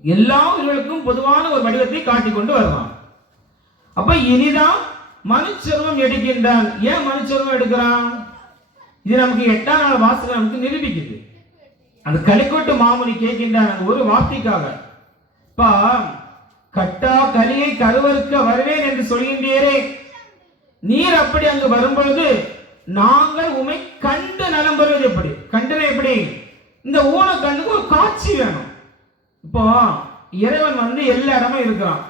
எல்லா உயிர்களுக்கும் பொதுவான ஒரு வடிவத்தை காட்டிக்கொண்டு வருவான். அப்ப இனிதான் மனுச்சர்வம் எடுக்கின்றான். ஏன் மனுச்சர்வம் எடுக்கிறான்? இது நமக்கு 8ஆம் நாள் வாசகம் நமக்கு நிரூபிக்குது. அந்த கலிக்கோட்டு மாமுனி கேட்கின்றான் ஒரு வார்த்தைக்காக, பா கட்டா கலியை கருவறுக்க வருவேன் என்று சொல்கின்றீரே, நீர் அப்படி அங்கு வரும்பொழுது நாங்கள் உமை கண்டு நலம் பெறுவது எப்படி? கண்டுன எப்படி? இந்த ஊன கண்ணுக்கு ஒரு காட்சி வேணும். இப்போ இறைவன் வந்து எல்லா இடமும் இருக்கிறான்,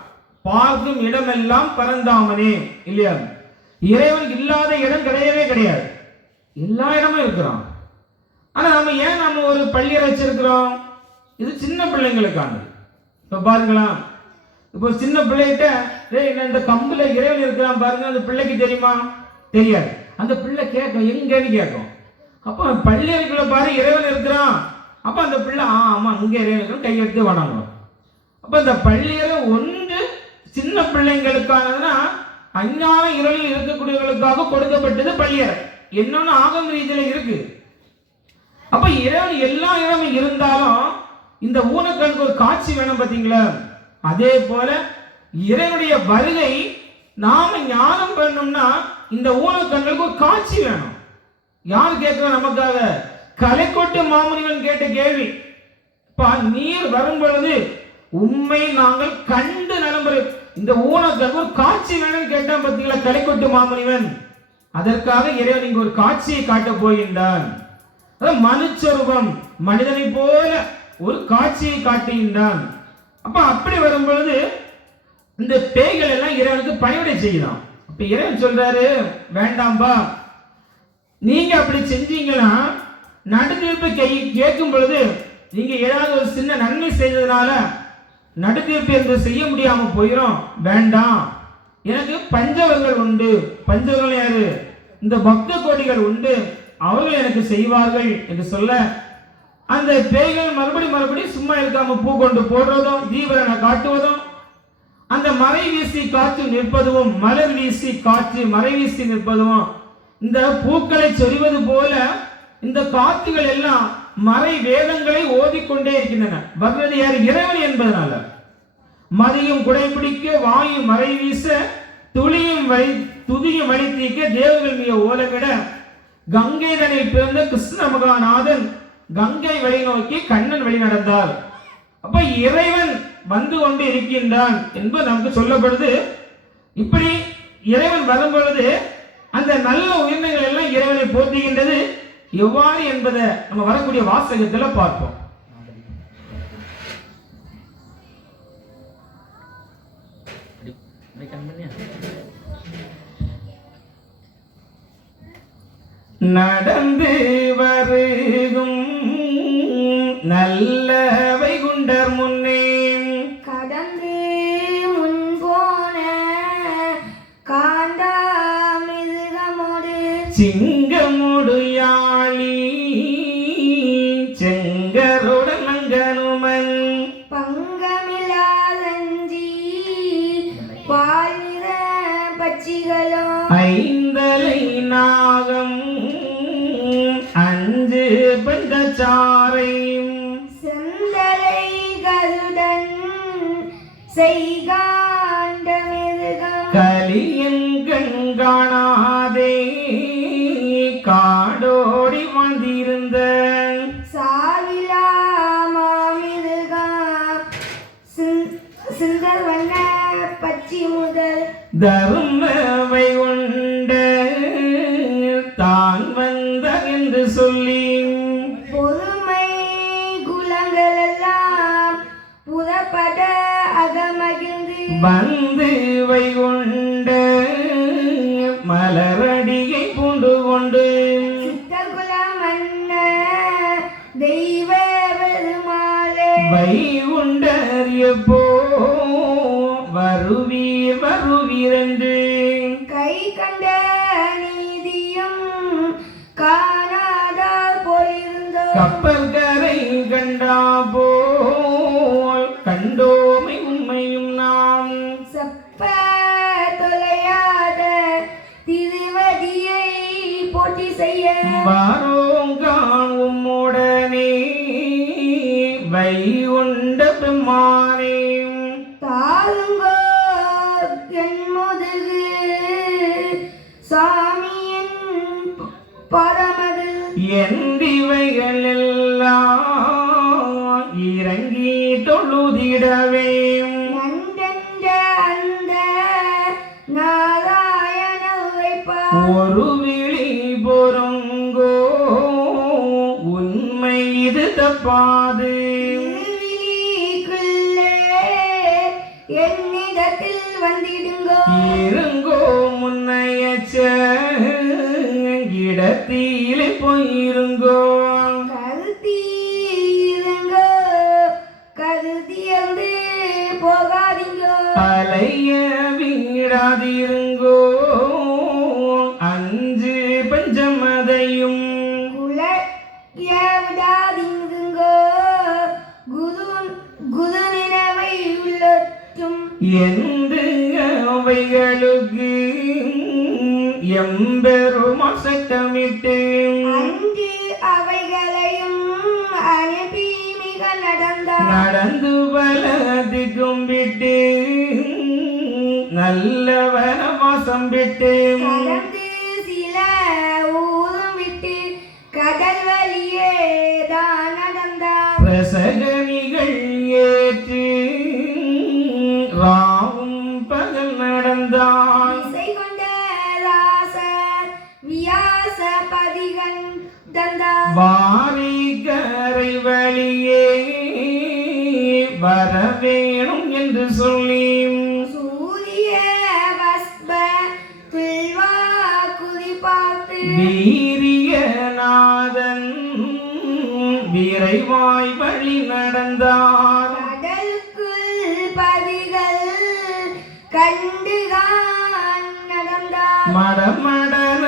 பார்க்கும் இடமெல்லாம் பரந்தாமனே இல்லையா? இறைவன் இல்லாத இடம் கிடையவே கிடையாது, எல்லா இடமும் இருக்கிறான். ஆனா நம்ம ஒரு பள்ளியறை வச்சிருக்கிறோம், இது சின்ன பிள்ளைங்களுக்கானது. இப்ப பாருங்களா, இப்போ சின்ன பிள்ளைகிட்ட இந்த கம்புல இறைவன் இருக்கிறான் பாருங்க, அந்த பிள்ளைக்கு தெரியுமா? தெரியாது. அந்த பிள்ளை கேட்கும், எங்கன்னு கேட்கும். அப்ப பள்ளியறைக்குள்ள பாரு இறைவன் இருக்கிறான். அப்ப அந்த பிள்ளை ஆமா இங்க இறைவன் இருக்கிறான் கையெடுத்து வணங்கும். அப்ப இந்த பள்ளியறை ஒன்று சின்ன பிள்ளைங்களுக்கானதுன்னா அஞ்ஞான இருளில் இருக்கக்கூடியவர்களுக்காக கொடுக்கப்பட்டது பள்ளியறை. என்னன்னு ஆகம ரீதியில இருக்கு. அப்ப இறைவன் எல்லா இடமும் இருந்தாலும் இந்த ஊனக்கண்ணுக்கு ஒரு காட்சி வேணும் பாத்தீங்களா? அதே போல இறைவனுடைய வருகை நாம ஞானம் பண்ணணும்னா இந்த ஊனக்கண்ணுக்கு ஒரு காட்சி வேணும். யார் கேட்கிற நமக்காக? கலைக்கோட்டு மாமுனிவன் கேட்ட கேள்வி. நீர் வரும் பொழுது உண்மை நாங்கள் கண்டு நலம்பெறு, இந்த ஊனக்கண்ணுக்கு ஒரு காட்சி வேணும்னு கேட்டான் பாத்தீங்களா கலைக்கோட்டு மாமுனிவன். அதற்காக இறைவன் இங்கு ஒரு காட்சியை காட்ட போகின்றான். மனுச்சரூபம் மனிதனை போல ஒரு காட்சியை காட்டுகின்றான். அப்ப அப்படி வரும் பொழுது இந்த பேய்கள் எல்லாம் இறைவனுக்கு பணிவிடை செய்யலாம். அப்ப இறைவன் சொல்றாரு, வேண்டாம்பா, நீங்க அப்படி செஞ்சீங்கன்னா நடுத்தீர்ப்பு கேட்கும் பொழுது நீங்க ஏதாவது ஒரு சின்ன நன்மை செய்ததுனால நடுத்தீர்ப்பு என்று செய்ய முடியாம போயிடும், வேண்டாம். எனக்கு பஞ்சவர்கள் உண்டு. பஞ்சவர்கள் யாரு? இந்த பக்த கோடிகள் உண்டு, அவர்கள் எனக்கு செய்வார்கள் என்று சொல்ல, அந்த பேய்கள் மறுபடி சும்மா இருக்காம பூ கொண்டு போடுறதும் தீபரனை காட்டுவதும், அந்த மறை வீசி காற்று நிற்பதும் மலர் வீசி காற்று மறை வீசி நிற்பதும், இந்த பூக்களை சொரிவது போல இந்த காற்றுகள் எல்லாம் மறை வேதங்களை ஓதிக்கொண்டே இருக்கின்றன. பகவதி யார்? இறைவன் என்பதனால. மதியும் குடைபிடிக்க வாயும் மறை வீச துளியும் துதியும் வழி தீக்க தேவர்கள் மிக ஓலமிட கங்கை தனில் பிறந்த கிருஷ்ண மகாநாதன் கங்கை வழி நோக்கி கண்ணன் வழி நடந்தார். அப்ப இறைவன் வந்து கொண்டு இருக்கின்றான் என்பது நமக்கு சொல்லப்படுது. இப்படி இறைவன் வரும் பொழுது அந்த நல்ல உயிரினங்கள் எல்லாம் இறைவனை போற்றுகின்றது. எவ்வாறு என்பதை நம்ம வரக்கூடிய வாசகத்துல பார்ப்போம். நடந்து வரு சிங்கமுடு யாழி செங்கருடன் நங்கனுமன் பங்கமில்லாதஞ்சி பாலிர பட்சிகளும் ஐந்தலை நாகம் அஞ்சு பஞ்சசாரை செந்தலை கருடன் செய்காண்ட மிருகம் கலியங்கண் காணாதே காடோடி வந்திருந்த சாவிலா மாமிருகம் சிந்தவன பச்சி முதல் தர்மவை உண்ட தான் வந்த என்று சொல்லி பொறுமை குலங்களெல்லாம் புறப்பட அகமகிழ்ந்து வந்து வைகுண்ட மலரடியை பூண்டு கொண்டு சித்தகுல மன்ன தெய்வ பெருமாளே வைகுண்டறிய போ வருவீரென்று கை கண்ட நீதியும் காணாதால் போலிருந்தோ கப்பல் கரை கண்டா போல் கண்டோமை உண்மையும் நாம் செப்ப தொலையாத திருவடியை போற்றி செய்ய வாரோங்கான் உம்முடனே வைகுண்ட பெம்மானே தாருங்கோ என் முதுகு சாமியின் பரமது எந்திவைகள் எல்லாம் இறங்கி தொழுதிடவே நன்றென்ற அந்த நாராயண உரைப்பார் ஒரு விழி பொருங்கோ உண்மை இது தப்பாது திருவிழிக்குள்ளே என்னிடத்தில் வந்திடுங்கோ இருங்கோ முன்னையச்ச இடத்திலே போயிருங்கோ கருத்தீருங்கோ கருதியந்து போகாதீங்கோ அலைய வீடாதிருங்கோ அஞ்சு பஞ்சமதையும் குலைய விடாதீருங்கோ குரு நினைவை உள்ளட்டும் என்று அவைகளுக்கு எம்பெருமா சட்டமிட்டு அன்று அவைகளையும் அனுப்பி மிக நடந்தார் நடந்து வலது கும்பிட்டு நல்லவன வாசம் விட்டு கடந்து சில ஊரும் விட்டு கடல் வழியே தான் நடந்தார் பிரசகனிகள் ஏற்று ராவும் பகல் நடந்தான் இசை கொண்ட ராசர் வியாச பதிகன் தந்தார் வாரி கரை வழியே வரவேணும் என்று சொல்லி சூரிய வஸ்ப துல்வா குறிப்பார்த்து வீரியநாதன் விரைவாய் வழி நடந்தார் கடலுக்குள் பதிகள் கண்டுகான் நடந்தார் மடமடன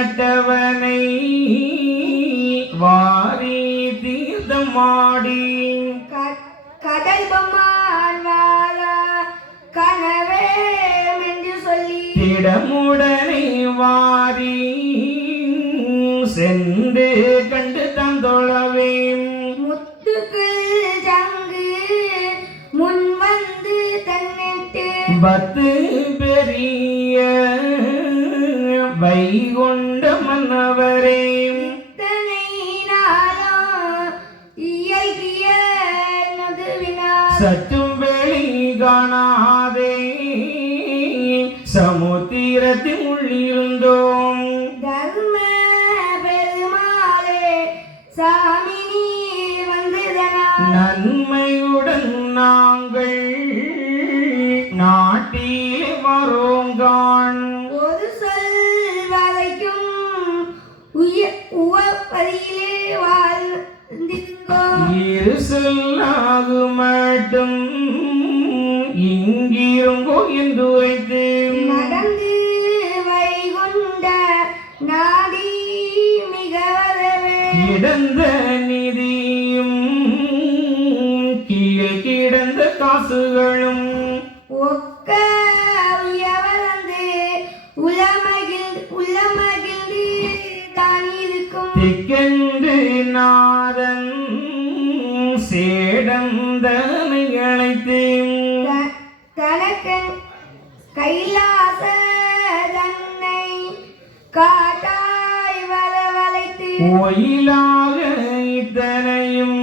அட்டவனை வாரி தீர்த்தமாடி கடல் பொம்மான் வாழா கனவே என்று சொல்லி திடமுடனே வாரி சென்று கண்டு தந்தொழவே முத்துக்குள் ஜங்கு முன் வந்து தன்னிட்டு பத்து பெரிய வைகுண்ட மன்னவரே இத்தனை நாளும் இயல்கிய நதுவினார் சற்றும் வெளி காணாதே சமுத்திரத்தில் உள்ளிருந்தோம் தர்ம பெருமாளே சாமி நீர் வந்ததனால் நன்மையுடன் நாங்கள் நாட்டிலே வரோங்கான் ஒரு சொல் வரைக்கும் உவப்பதியிலே வாழ்ந்திருங்கோ இரு சொல்லாகு மட்டும் இங்கிருங்கோ என்று உரைத்து நடந்து வைகுண்ட நாடி ஒக்க உயவரந்து உளமகிழ்ந்து தான் இருக்கும் திக்கென்று நாதன் சேடந்தனை அழைத்து தனக்கன் கைலாச தன்னை காட்டாய் வரவழைத்து ஒயிலாக இத்தனையும்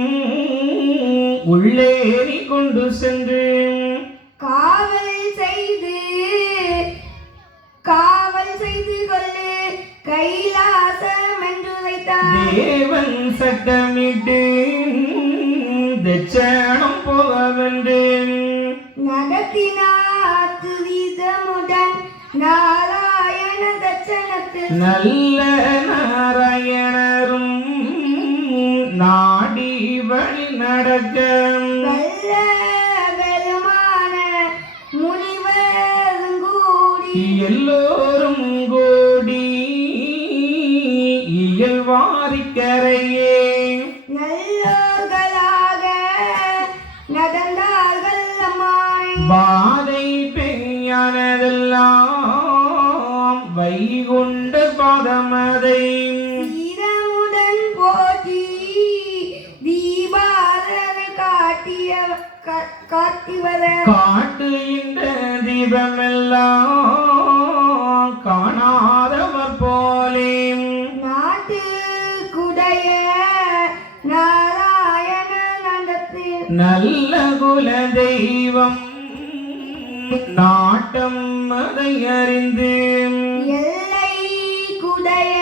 உள்ளேறி கொண்டு சென்று காவல் செய்து கொள்ளு கைலாசம் என்று வைத்தார் தேவன் சட்டமிட்டு தட்சணம் போகவென்றேன் நடத்தினார் துரிதமுடன் நாராயண தட்சணத்தில் நல்ல நாராயணரும் நாடி வழி நடக்க வல்ல பெருமான முனிவரும் கூடி எல்லோரும் கூடி இயல்வாரிக்கரையே நல்லோர்களாக நடந்தார்கள் அம்மானை பாதை பெய்யானதெல்லாம் வைகுண்ட பாதமதை சீரமுடன் போற்றி தீபாரனை காட்டிவர காட்டுகின்ற தீபமெல்லாம் காணாதவர் போலே நாட்டு குடைய நாராயண நடத்தில் நல்ல குல தெய்வம் நாட்டம் அதை அறிந்து எல்லை குடைய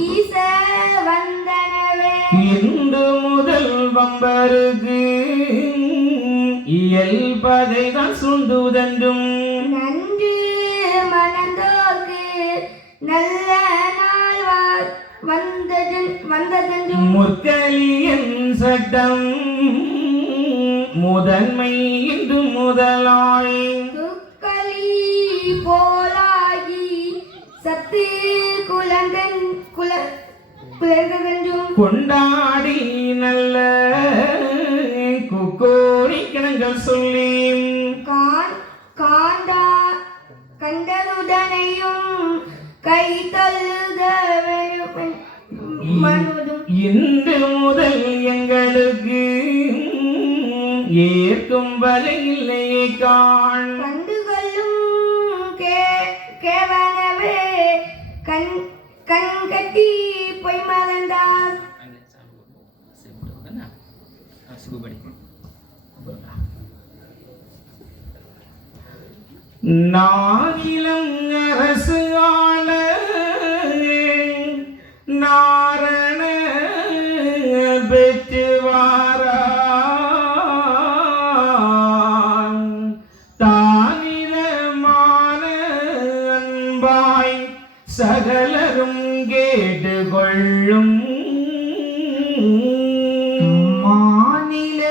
ஈச வந்தனவே இன்று முதல் வம்பருக்கு இயல்பதைதான் சுண்டுதென்றும் நன்று மணந்தோர்க்கு நல்ல நாள் வந்ததென்றும் முற்கலியன் சட்டம் முதன்மை இன்று முதலாய் துக்களி போலாகி சத்து குலந்தென்றும் கொண்டாடி நல்ல குக்கோடி கிணங்கள் சொல்லி கண்டதுடனையும் கை தழுத மனதும் இன்று முதல் எங்களுக்கு ஏற்கும் வகையில்லையே காண் கண்டுகளும் கேவனவே கண் கட்டி பொய் மறந்தார் நாகிலம் அரசு ஆள நாரண பெற்றுவாரான் தானிரமான அன்பாய் சகலரும் கேட்டுக்கொள்ளும் மாநில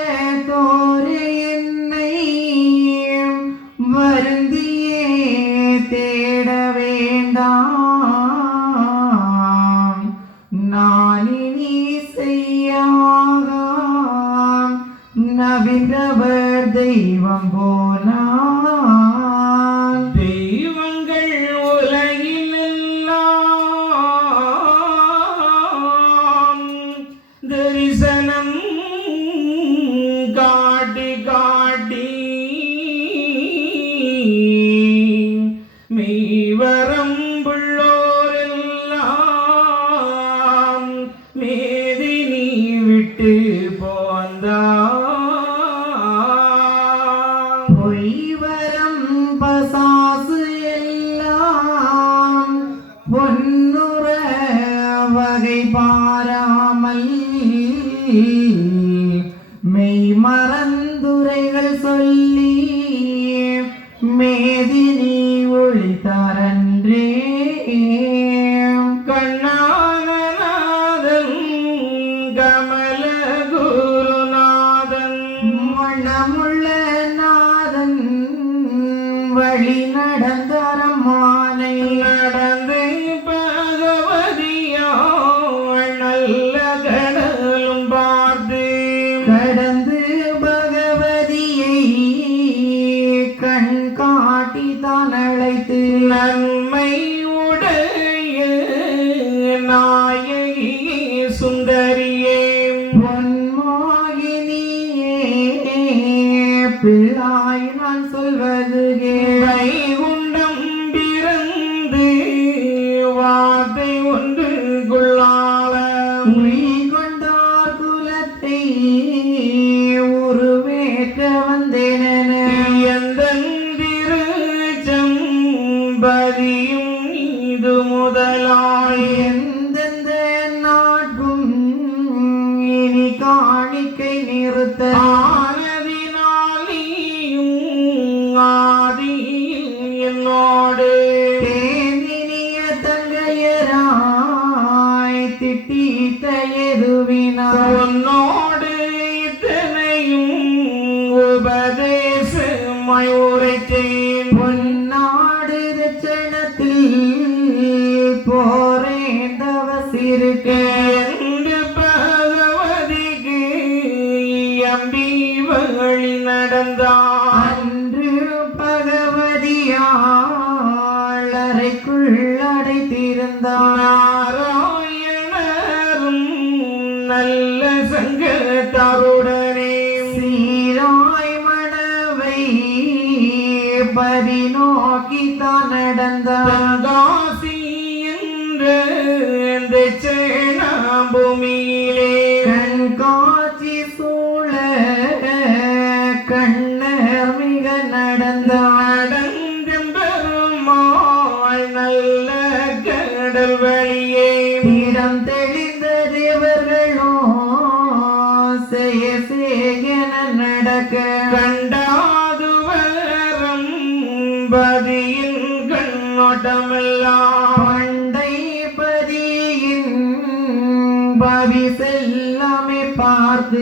தோறு என்னை வருந்தியே தேட வேண்டாம் நானினி செய்யாகாம் நவின்றவர் தெய்வம் போலாம் தெய்வங்கள் உலகிலெல்லாம் தரிசனம் காட்டி காட்டி மெய்வரம்புள்ளோரெல்லாம் மேதினி விட்டு போந்தார் பொய்வரம் பசாசு எல்லாம் பொன்னுற வகை பாராமல் மெய் மறந்துரைகள் சொல்லி மேதினி ஒளித்தாரன்றே கண்ணானநாதன் கமல குருநாதன் மணமுள்ள நாதன் வழி நடந்தரமானை நடந்து பகவதியா நல்ல கடலும் பார்த்து கடந்து பகவதியை நான் சொல்வது வைகுண்டம் பிறந்து வார்த்தை ஒன்று கொள்ளாள கொண்டார் குலத்தை உருவேற்ற வந்தேன எந்த திருச்சம்பதியும் இது முதலாய் எந்தெந்த நாட்டும் இனி காணிக்கை நிறுத்த ஆனதினால் நீயும் ஆதியில் என்னோடு தேனினிய தங்கையராய் திட்டித்த எதுவினார் உன்னோடு இத்தனையும் உபதேசமாய் உரைத்தேன் பொன்னாடு தட்சணத்தில் போரேந்தவ சிறுக்க என்று பகவதிக்கு அம்பி வழி நடந்தான் அன்று பகவதியாளரைக்குள் அடைத்திருந்தார் நாராயணரும் நல்ல சங்கத்தாருடனே சீராய் மணவை பரிநோக்கி தான் நடந்தார் தங்காசி என்ற பூமியிலே கண்காட்சி சூழ கண்ணர் மிக நடந்தார் நடந்தெம்பெருமாள் நல்ல கடல் வழியே இடம் தெளிந்த தேவர்களோ செய்ய செய்யன நடக்க கண்டாதுவரம் பதியின் கண்ணோட்டமெல்லாம் பண்டை பதியின் பவி செல்லாமே பார்த்து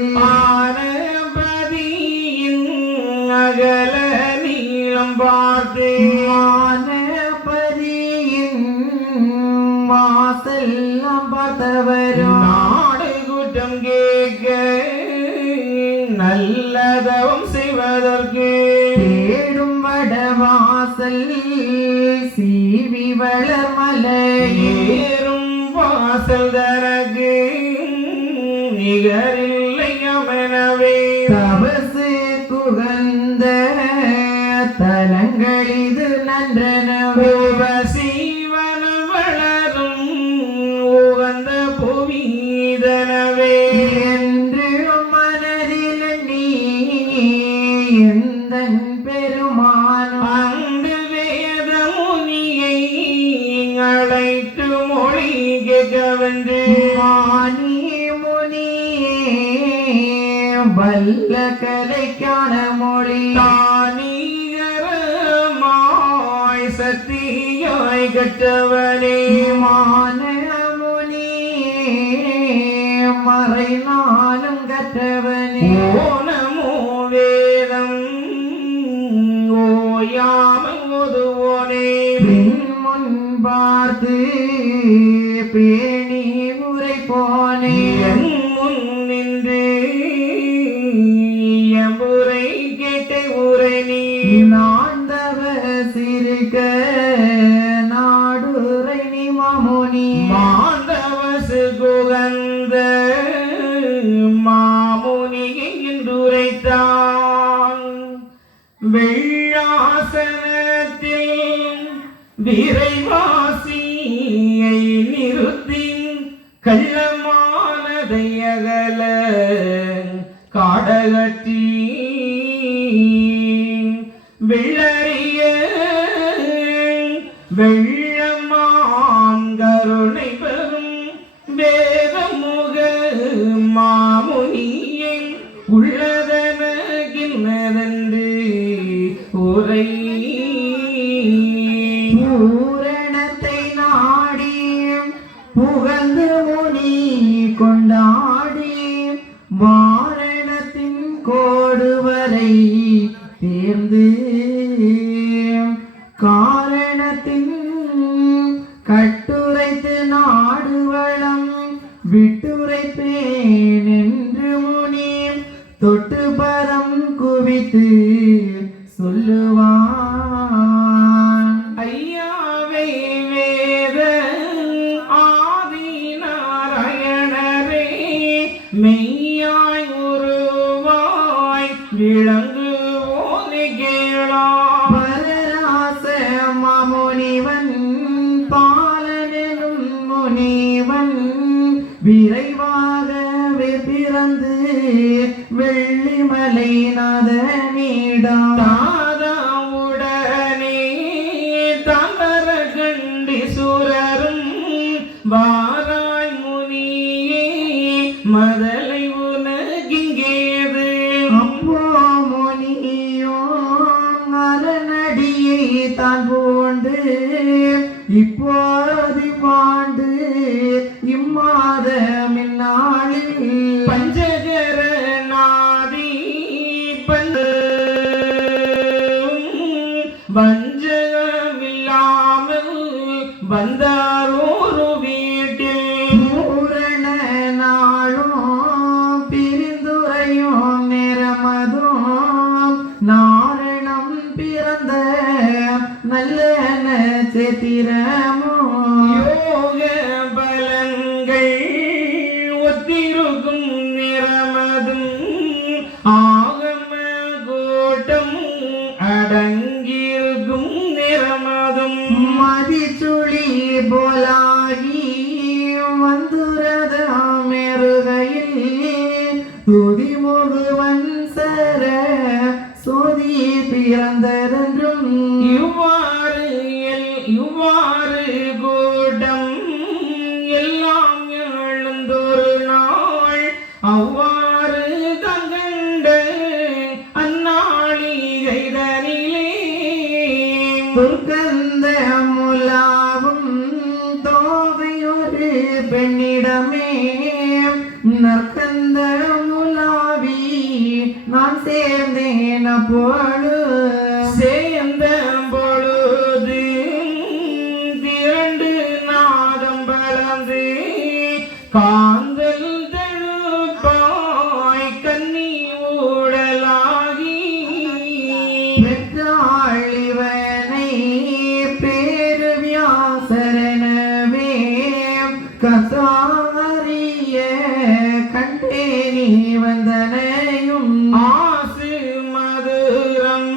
ஆனபதியின் அகல நீளம் பார்த்து மானபதியின் வாசெல்லாம் பார்த்தவரும் நாடு குற்றம் கேட்க நல்லதவம் செய்வதற்கு தேடும் வடவாசல் சீவி வளர் மலையே ஏறும் வாசல் தனக்கு நிகரில்லை அமெனவே கவசு குகந்த தலங்கள் இது நன்றனவே உபசீவன வளரும் உகந்த புவிதனவே என்று மனதில் நீ எந்தன் பெருமானும் அந்த வேத முனியை அழைத்து மொழி கேட்கவென்று மானி முனியே வல்ல கலைக்கான மொழி தானிகரமாய் சக்தியாய் கற்றவனே மான முனியே மறைநாளும் கற்றவனே ஓ நமோ வேதம் ஓயாமல் ஓதுவோனே பின் முன் பார்த்து பேணி உரை போனே என் முன் நின்று எம்புரை கேட்டை உரை நீ நாண்டவ சிறுக நாடுரை நீ மாமுனி மாந்தவசு குகந்த மாமுனியை என்றுரைத்தான் வெள்ளாசனத்தில் விரைவாசியை நிறுத்தி கள்ளமானதை அகல காடகற்றி வெள்ளறிய வெள்ளமாம் கருணை பெறும் வேதமுக மாமுனியை உள்ளதனகின்னதென்று உரை பூரணத்தை நாடி புகழ்ந்து முனி கொண்டாடி வாரணத்தின் கோடு வரை தேர்ந்து காரணத்தின் கட்டுரைத்து நாடு வளம் விட்டுரைப்பேன் என்று முனி தொட்டு பரம் குவித்து சொல்லுவான் ஐயாவை வேத ஆதி நாராயணரே மெய்யாய் உருவாய் விளங்குவோனிகே தான் பூண்டு இப்போது பாண்டு இம்மாத மின்னாளில் பஞ்சகர நாதி வஞ்சகமில்லாமல் வந்தாரோரு வீட்டில் பூரண நாளும் பிரிந்துரையும் நிறமதும் நாரணம் பிறந்த நல்ல நட்சத்திரமோ யோக பலன்கள் ஒத்திருக்கும் நிறமதும் ஆகம கூட்டம் அடங்கியிருக்கும் நிறமதும் மதிச்சுழி போலாகி வந்துரத மெருகையில் துதி முகுவன் சர சோதி பிறந்ததென்றும் இவ்வாறு கூட்டம் எல்லாம் எழுந்தொரு நாள் அவ்வாறு தங்கண்ட அந்நாளிகைதனிலே துர்க்கந்த முலாவும் தோகையொரு பெண்ணிடமே நற்கந்த முலாவி நான் சேர்ந்தேன் அப்பொழுது சேர்ந்த பொழுது திரண்டு நாதம் பலந்து காந்தல் தழுப்பாய் கன்னி ஊடலாகி பெற்றாளிவனை பேரு வியாசரனவே கசாரிய கண்டே நீ வந்தனையும் ஆசு மதுரம்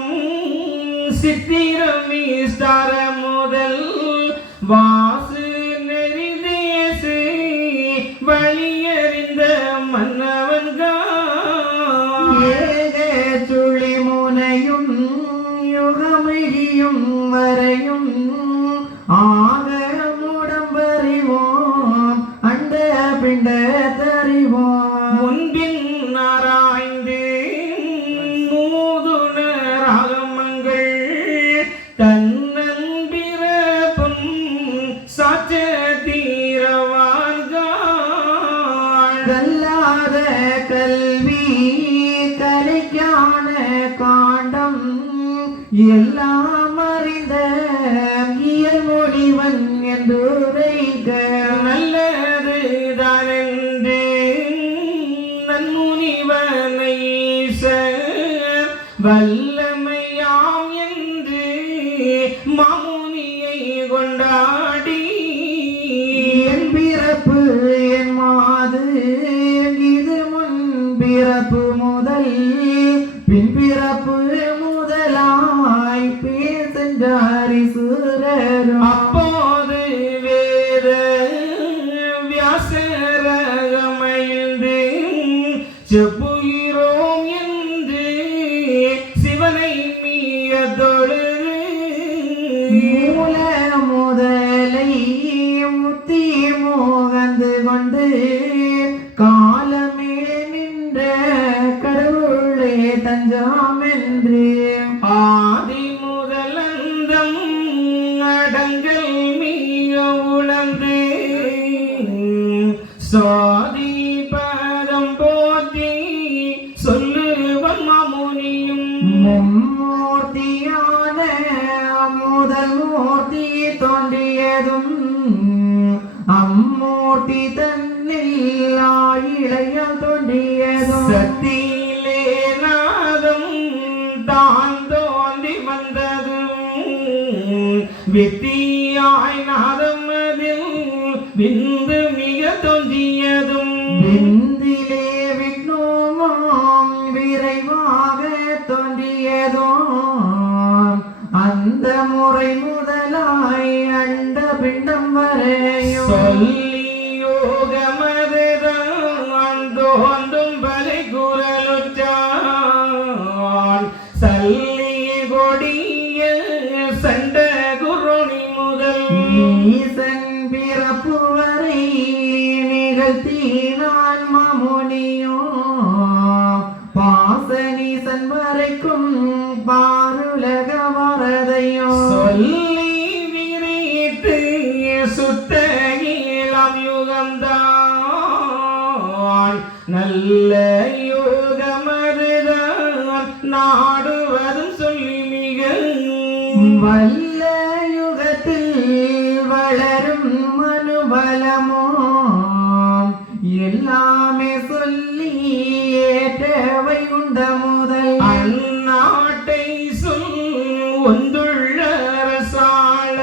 சித்திரம் விஸ்தார முதல் வாசு நெறி தேசு வழியறிந்த மன்னவன்கள் ஏக சுழி முனையும் யுகமிழியும் வரையும் ஆக முடம்பறிவோம் அண்ட பிண்ட தறிவோம் முன்பின் ஆராய்ந்து நூதுணராகமங்கள் தன்னன்பிறப்பும் சாட்ச தீரவான்கள் கல்லாத கல்வி கலைக்கான காண்டம் எல்லாம் அறிந்த இயல்மொழிவன் என்றுரைக நல்லது தானென்று நன்முனிவனை வல்லமையாம் என்று மாமுனியை கொண்டாடி என் பிறப்பு என் மாது இது முன் பிறப்பு முதல் பின் பிறப்பு முதலாய் பேசென்றாரி சூரரும் அப்போது வேத வியாசரகமைந்து செப்புகிறோம் என்று சிவனை மீய தொழுது மூல முதலை முத்தி மோகந்து கொண்டு காலமே நின்ற கடவுளே தஞ்சாம் என்று ஆதி முதலந்தம் அடங்கல் மிக உணர்ந்து சாதி பதம் போற்றி சொல்லுவன் மாமுனியும் மும்மூர்த்தியான முதல் மூர்த்தி தோன்றியதும் அம்மூர்த்தி தன்னில் ஆயிழையால் தோன்றியதும் சத்தியிலே நாதம் தான் தோன்றி வந்ததும் வித்தியாய் நாதம் அதில் விந்து மிக தோன்றியதும் விந்திலே விக்னோமம் விரைவாக தோன்றியதும் அந்த முறை முதலாய் அண்ட பிண்டம் வரையும் சொல்லி யோகமதுதான் தோன்றும் பலை குரலுற்றான் சல்லி கொடிய சண்ட குருணி முதல் ஈசன் பிறப்பு வரை நிகழ்த்தினான் மாமுனியோ பாசனீசன் வரைக்கும் பாருலக வரதையோ சொல் நல்ல யோகமதுதான் நாடுவதும் சொல்லி மிக வல்ல யுகத்தில் வளரும் மனுபலமோ எல்லாமே சொல்லி ஏற்றவை உண்ட முதல் அந்நாட்டை சொல் ஒன்றுள்ள அரசாள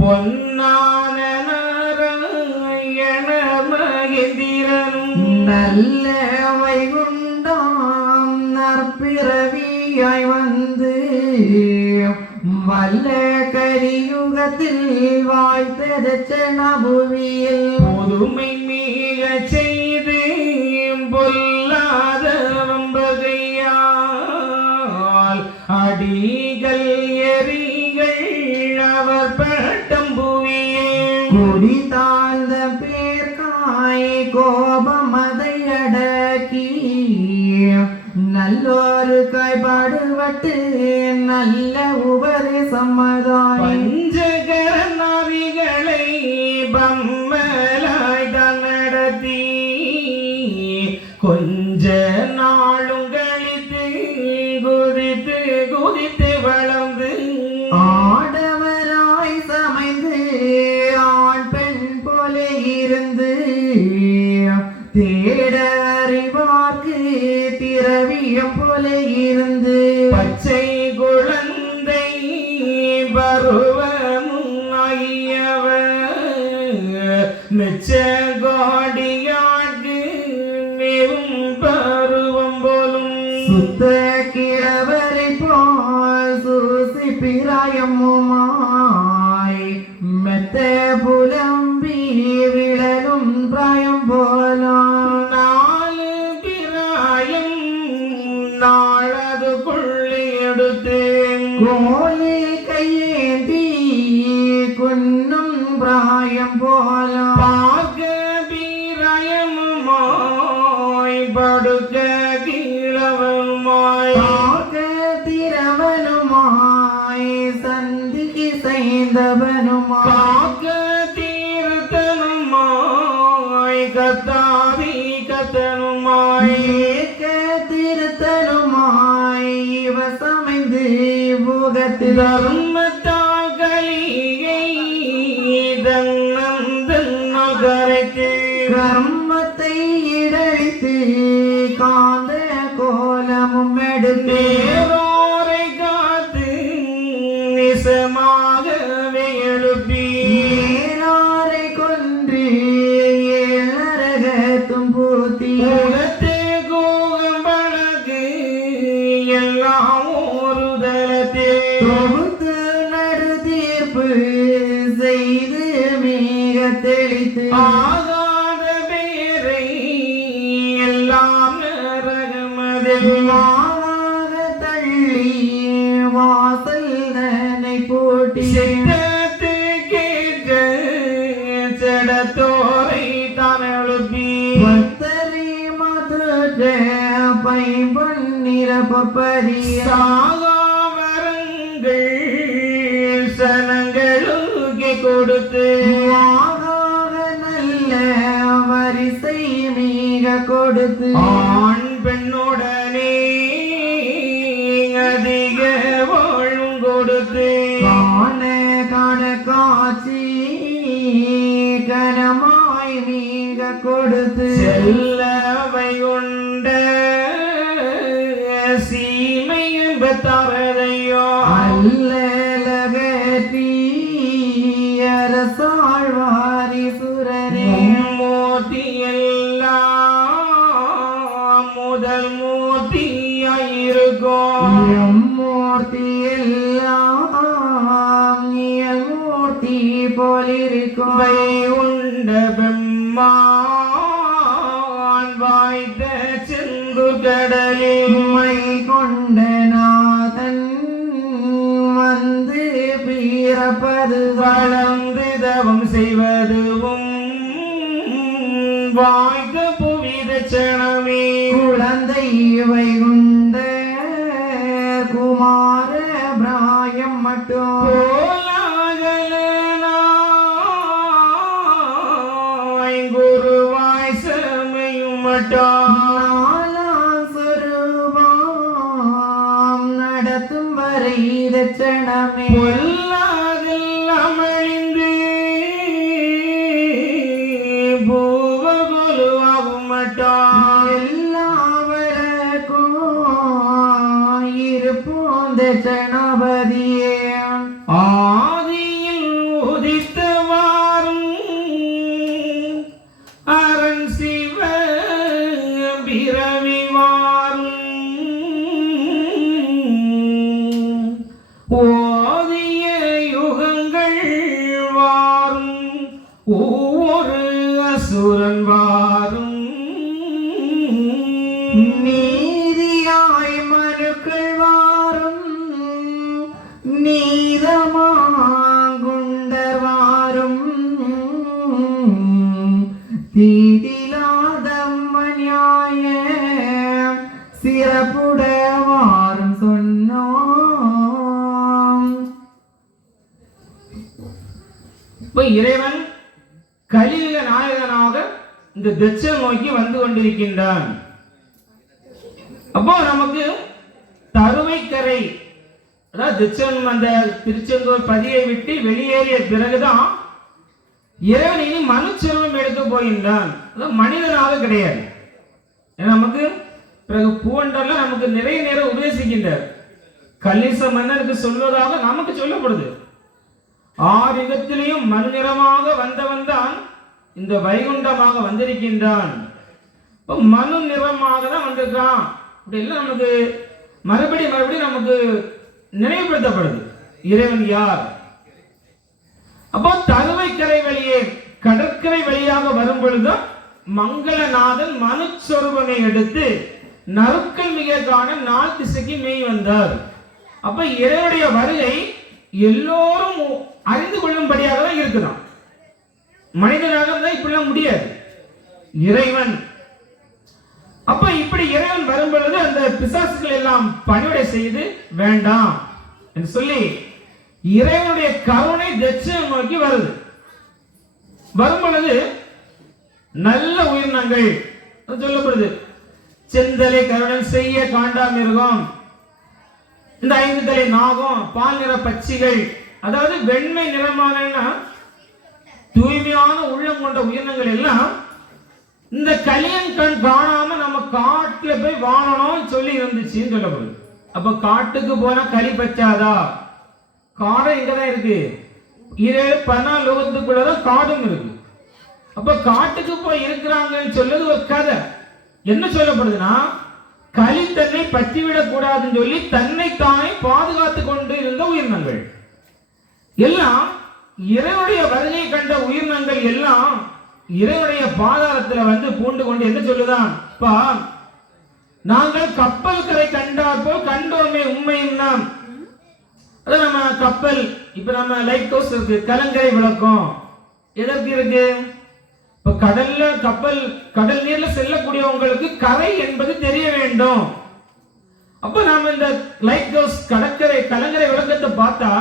பொன்னான நாராயண மகேந்திரனும் நல்ல வைகுண்டாம் நற்பிறவியாய் வந்து வல்ல கரியுகத்தில் வாய்த்தது புவியில் புதுமை மிக செய்து பொல்லாத வம்பகையால் அடிகள் எரிகள் அவர் பட்டம் புவியில் குடி தாழ்ந்த பேர்காய் கோபம் அதை அடக்கி நல்லோரு காய்பாடுபட்டு நல்ல உபதேசம் அதாய் பஞ்சகர நாவிகளை பம்மலாய் தான் நடத்தி கொஞ்ச நாளும் கழித்து குதித்து குதித்து வளர்ந்து ஆடவராய் சமைந்து ஆண் பெண் போல இருந்து தேட அறிவார்க்கு திரவியம் போல இருந்து பச்சை குழந்தை பருவமும் ஆகியவர் மெச்ச கோடியாக்கு மேவும் பருவம் போலும் சுத்த கிழவரை போல் சூசி பிராயமுமாய் மெத்த புலம்பி விழலும் பிராயம் போலாம் நாலு பிராயம் நாளதுக்குள்ளே எடுத்து கோலி கையேந்தி குன்னும் பிராயம் போலாம் பார்க்க பிராயமுமாய் படுக்க கீழவமாய் திரவனுமாய் சந்திக்கு செய்தவனுமாய் காக்க தீர்த்தனுமாய் கத்தாதி கத்தனுமாய் ஏக்க திருத்தனுமாய் இவ சமைந்து பூகத்தில் தர்மத்தால் கலியை தன்னந்தன் கரைத்து கர்மத்தை இடழித்து காந்த கோலமும் எடுத்து தேரோரை காத்து நிசமாகவே எழுப்பி ஏனாரை கொன்று ஏழரகத்தும் பூத்தி உலத்து கூகம் பழகு எல்லாம் ஒரு தளத்தில் தொகுத்து நடு தீர்ப்பு செய்து மிக தெளித்து ஆகாத பேரை எல்லாம் நரகமதில் மாவாக தள்ளி வாசல் தன்னை போட்டி சித்தத்து கேட்க செடத்தோரை தான் எழுப்பி பத்தரை மதுர பைம்பொன்னிற பப்பரிய சாகாவரங்கள் சனங்களுக்கு கொடுத்து ஆகாக நல்ல வரிசை மிக கொடுத்து ஆண் பெண்ணுடனே அதிக வாழும் கொடுத்து காண காண காட்சி கனமாய் மிக கொடுத்து செல்லவை உண்ட சீமை என்பதாரையோ அல்லலகற்றி அரசாழ்வாரி சுரரே மூர்த்தி எல்லாம் முதல் மூர்த்தியாயிருக்கும் எம்மூர்த்தி எல்லாம் மூர்த்தி போலிருக்கும் வை உண்ட பெம்மான் வாய்த்த செந்து கடலில் உம்மை கொண்ட நாதன் வந்து பிறப்பது வளர்ந்து தவம் செய்வதுவும் வாய்த்த புவித சனமே குழந்தை வைகுண்ட குமார பிராயம் மட்டும் கோலாகலனாய் குருவாய் தட்சணமே பொல்லாதில் அமழிந்து பூவகொலுவாகும் மட்டான் எல்லாவழக்கும் இருப்போம் தட்சணபதியே ஆதியில் உதித்தவாறும் அரண் சிவ பிறவிவாரும் ஓதிய யுகங்கள் வாரும் ஒவ்வொரு அசுரன் வாரும் நீதியாய் மனுக்கள் வாரும் நீதமாங்குண்டர் வாரும் தீதிலாதம்மன்யாய சிறப்புட வாரும் சொன்னோம். இப்ப இறைவன் கலியுக நாயகனாக இந்த தட்சணை நோக்கி வந்து கொண்டிருக்கின்றான். அப்போ நமக்கு தருவைக்கரை, அதாவது தட்சணம் அந்த திருச்செந்தூர் பதியை விட்டு வெளியேறிய பிறகுதான் இறைவன் இனி மனுச்செல்வம் எடுக்க போகின்றான். அதாவது மனிதனாக கிடையாது. நமக்கு பிறகு பூவண்டர்ல நமக்கு நிறைய நேரம் உபதேசிக்கின்றார். கலிச மன்னருக்கு சொல்வதாக நமக்கு சொல்லப்படுது. ஆறு யுகத்திலேயும் மனு நிறமாக வந்தவன் தான் இந்த வைகுண்டமாக வந்திருக்கின்றான். மனு நிறமாக தான் வந்திருக்கான். அப்படி எல்லாம் நமக்கு மறுபடியும் நமக்கு நினைவுபடுத்தப்படுது இறைவன் யார். அப்போ தருவைக்கரை வழியே கடற்கரை வழியாக வரும் பொழுது மங்களநாதன் மனுஸ்வரூபமை எடுத்து நறுக்கல் மிக காண நாள் திசைக்கு மேய் வந்தார். அப்ப இறைவனுடைய வருகை எல்லோரும் அறிந்து கொள்ளும்படியாக தான் இருக்குதான். மனிதனாக இருந்தா இப்படிலாம் முடியாது. இறைவன் அப்ப இப்படி இறைவன் வரும் பொழுது அந்த பிசாசுகள் எல்லாம் பணிவிடை செய்து வேண்டாம் என்று சொல்லி இறைவனுடைய கருணை தட்சணை நோக்கி வருது. வரும் பொழுது நல்ல உயிரினங்கள் சொல்லப்படுது. செந்தலை கருடன் செய்ய காண்டாமிருகம், இந்த 5 தலை நாகம், பால் நிற பட்சிகள், அதாவது வெண்மை நிறமான தூய்மையான உள்ளம் கொண்ட உயிரினங்கள் எல்லாம் இந்த கலியன் கண் காணாம நம்ம காட்டுல போய் வாழணும் சொல்லி இருந்துச்சுன்னு சொல்லப்படுது. அப்ப காட்டுக்கு போனா களி பச்சாதா? காடு இங்கதான் இருக்கு. 14 லோகத்துக்குள்ளதான் காடும் இருக்கு. அப்ப காட்டுக்கு போய் இருக்கிறாங்கன்னு சொல்றது ஒரு கதை. என்ன சொல்லப்படுதுன்னா, களி தன்னை பற்றிவிடக் கூடாதுன்னு சொல்லி தன்னை தானே பாதுகாத்து கொண்டு இருந்த உயிரினங்கள் எல்லாம், இறைவனுடைய வருகை கண்ட உயிரினங்கள் எல்லாம் இறைவனுடைய பாதாளத்துல வந்து பூண்டு கொண்டு என்ன சொல்லுதான், பா நாங்கள் கப்பல் கரை கண்டார் போல் கண்டோமே உண்மையும் நாம். அதான் நம்ம கப்பல், இப்ப நம்ம லைட் ஹவுஸ் இருக்கு, கலங்கரை விளக்கம் எதற்கு இருக்கு? இப்ப கடல்ல கப்பல், கடல் நீர்ல செல்லக்கூடியவங்களுக்கு கரை என்பது தெரிய வேண்டும். அப்ப நாம இந்த லைட் ஹவுஸ் கடற்கரை கலங்கரை விளக்கத்தை பார்த்தா,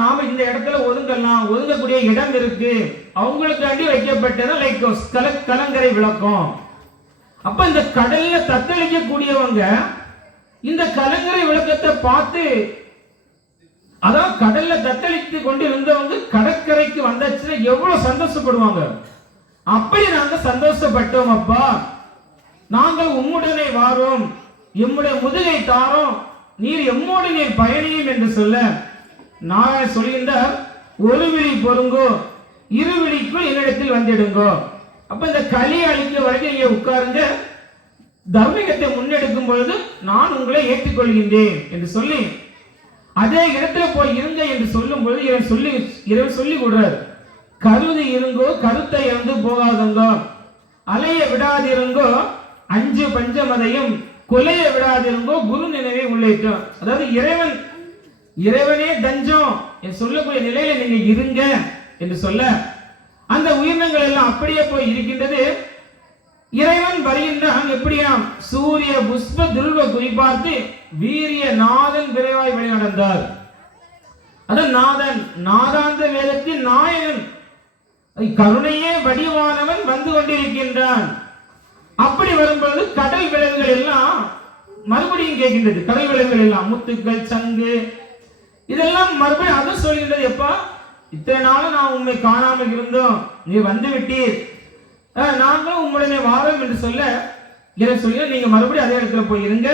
நாம இந்த இடத்துல ஒதுங்கலாம், ஒதுங்கக்கூடிய இடம் இருக்கு, அவங்களுக்காண்டி வைக்கப்பட்டது லைட் ஹவுஸ் கலங்கரை விளக்கம். அப்ப இந்த கடல்ல தத்தளிக்க கூடியவங்க இந்த கலங்கரை விளக்கத்தை பார்த்து, அதான் கடல்ல தத்தளித்து கொண்டு இருந்தவங்க கடற்கரைக்கு வந்தாச்சுன்னா எவ்வளவு சந்தோஷப்படுவாங்க. அப்படி நாங்க சந்தோஷப்பட்டோம் அப்பா, நாங்கள் உம்முடனே வாரோம், எம்முடைய முதுகை தாரோம், நீர் எம்மோடு நீர் பயணியும் என்று சொல்ல நான் சொல்கின்றார், ஒரு விழி பொறுங்கோ, இரு விழிக்குள் என்னிடத்தில் வந்துடுங்கோ. அப்ப இந்த களி அழிக்க வரைக்கும் இங்க உட்காருங்க, தர்மீகத்தை முன்னெடுக்கும் பொழுது நான் உங்களை ஏற்றுக்கொள்கின்றேன் என்று சொல்லி அதே இடத்துல போய் இருங்க என்று சொல்லும் பொழுது இறைவன் சொல்லி கொடுறார். கருதி இருங்கோ, கருத்தை இறந்து போகாதங்கோ, அலைய விடாதிருங்கோ, 5 பஞ்சமதையும் கொலைய விடாதிருங்கோ, குரு நினைவை உள்ளேற்றும். அதாவது இறைவனே தஞ்சம் என்று சொல்லக்கூடிய நிலையில நீங்க இருங்க என்று சொல்ல, அந்த உயிரினங்கள் எல்லாம் அப்படியே போய் இருக்கின்றது. இறைவன் வருகின்றான். எப்படியாம்? சூரிய புஷ்ப துருவ குறிப்பார்த்து வீரிய நாதன் விரைவாய் வழி நடந்தார். அதான் நாதன், நாதாந்த வேதத்தின் நாயகன், கருணையே வடிவானவன் வந்து கொண்டிருக்கின்றான். அப்படி வரும்போது கடல் விலங்குகள் எல்லாம் மறுபடியும் கேட்கின்றது. கடல் விலங்குகள் எல்லாம் முத்துக்கள், சங்கு, இதெல்லாம் மறுபடியும் அதை சொல்கின்றது, எப்பா இத்தனை நாளும் நான் உண்மை காணாமல் இருந்தோம், நீ வந்து விட்டீர், நாங்களும் உங்களுடைய வாரம் என்று சொல்ல இதை சொல்லி நீங்க மறுபடியும் அதே இடத்துல போயிருங்க,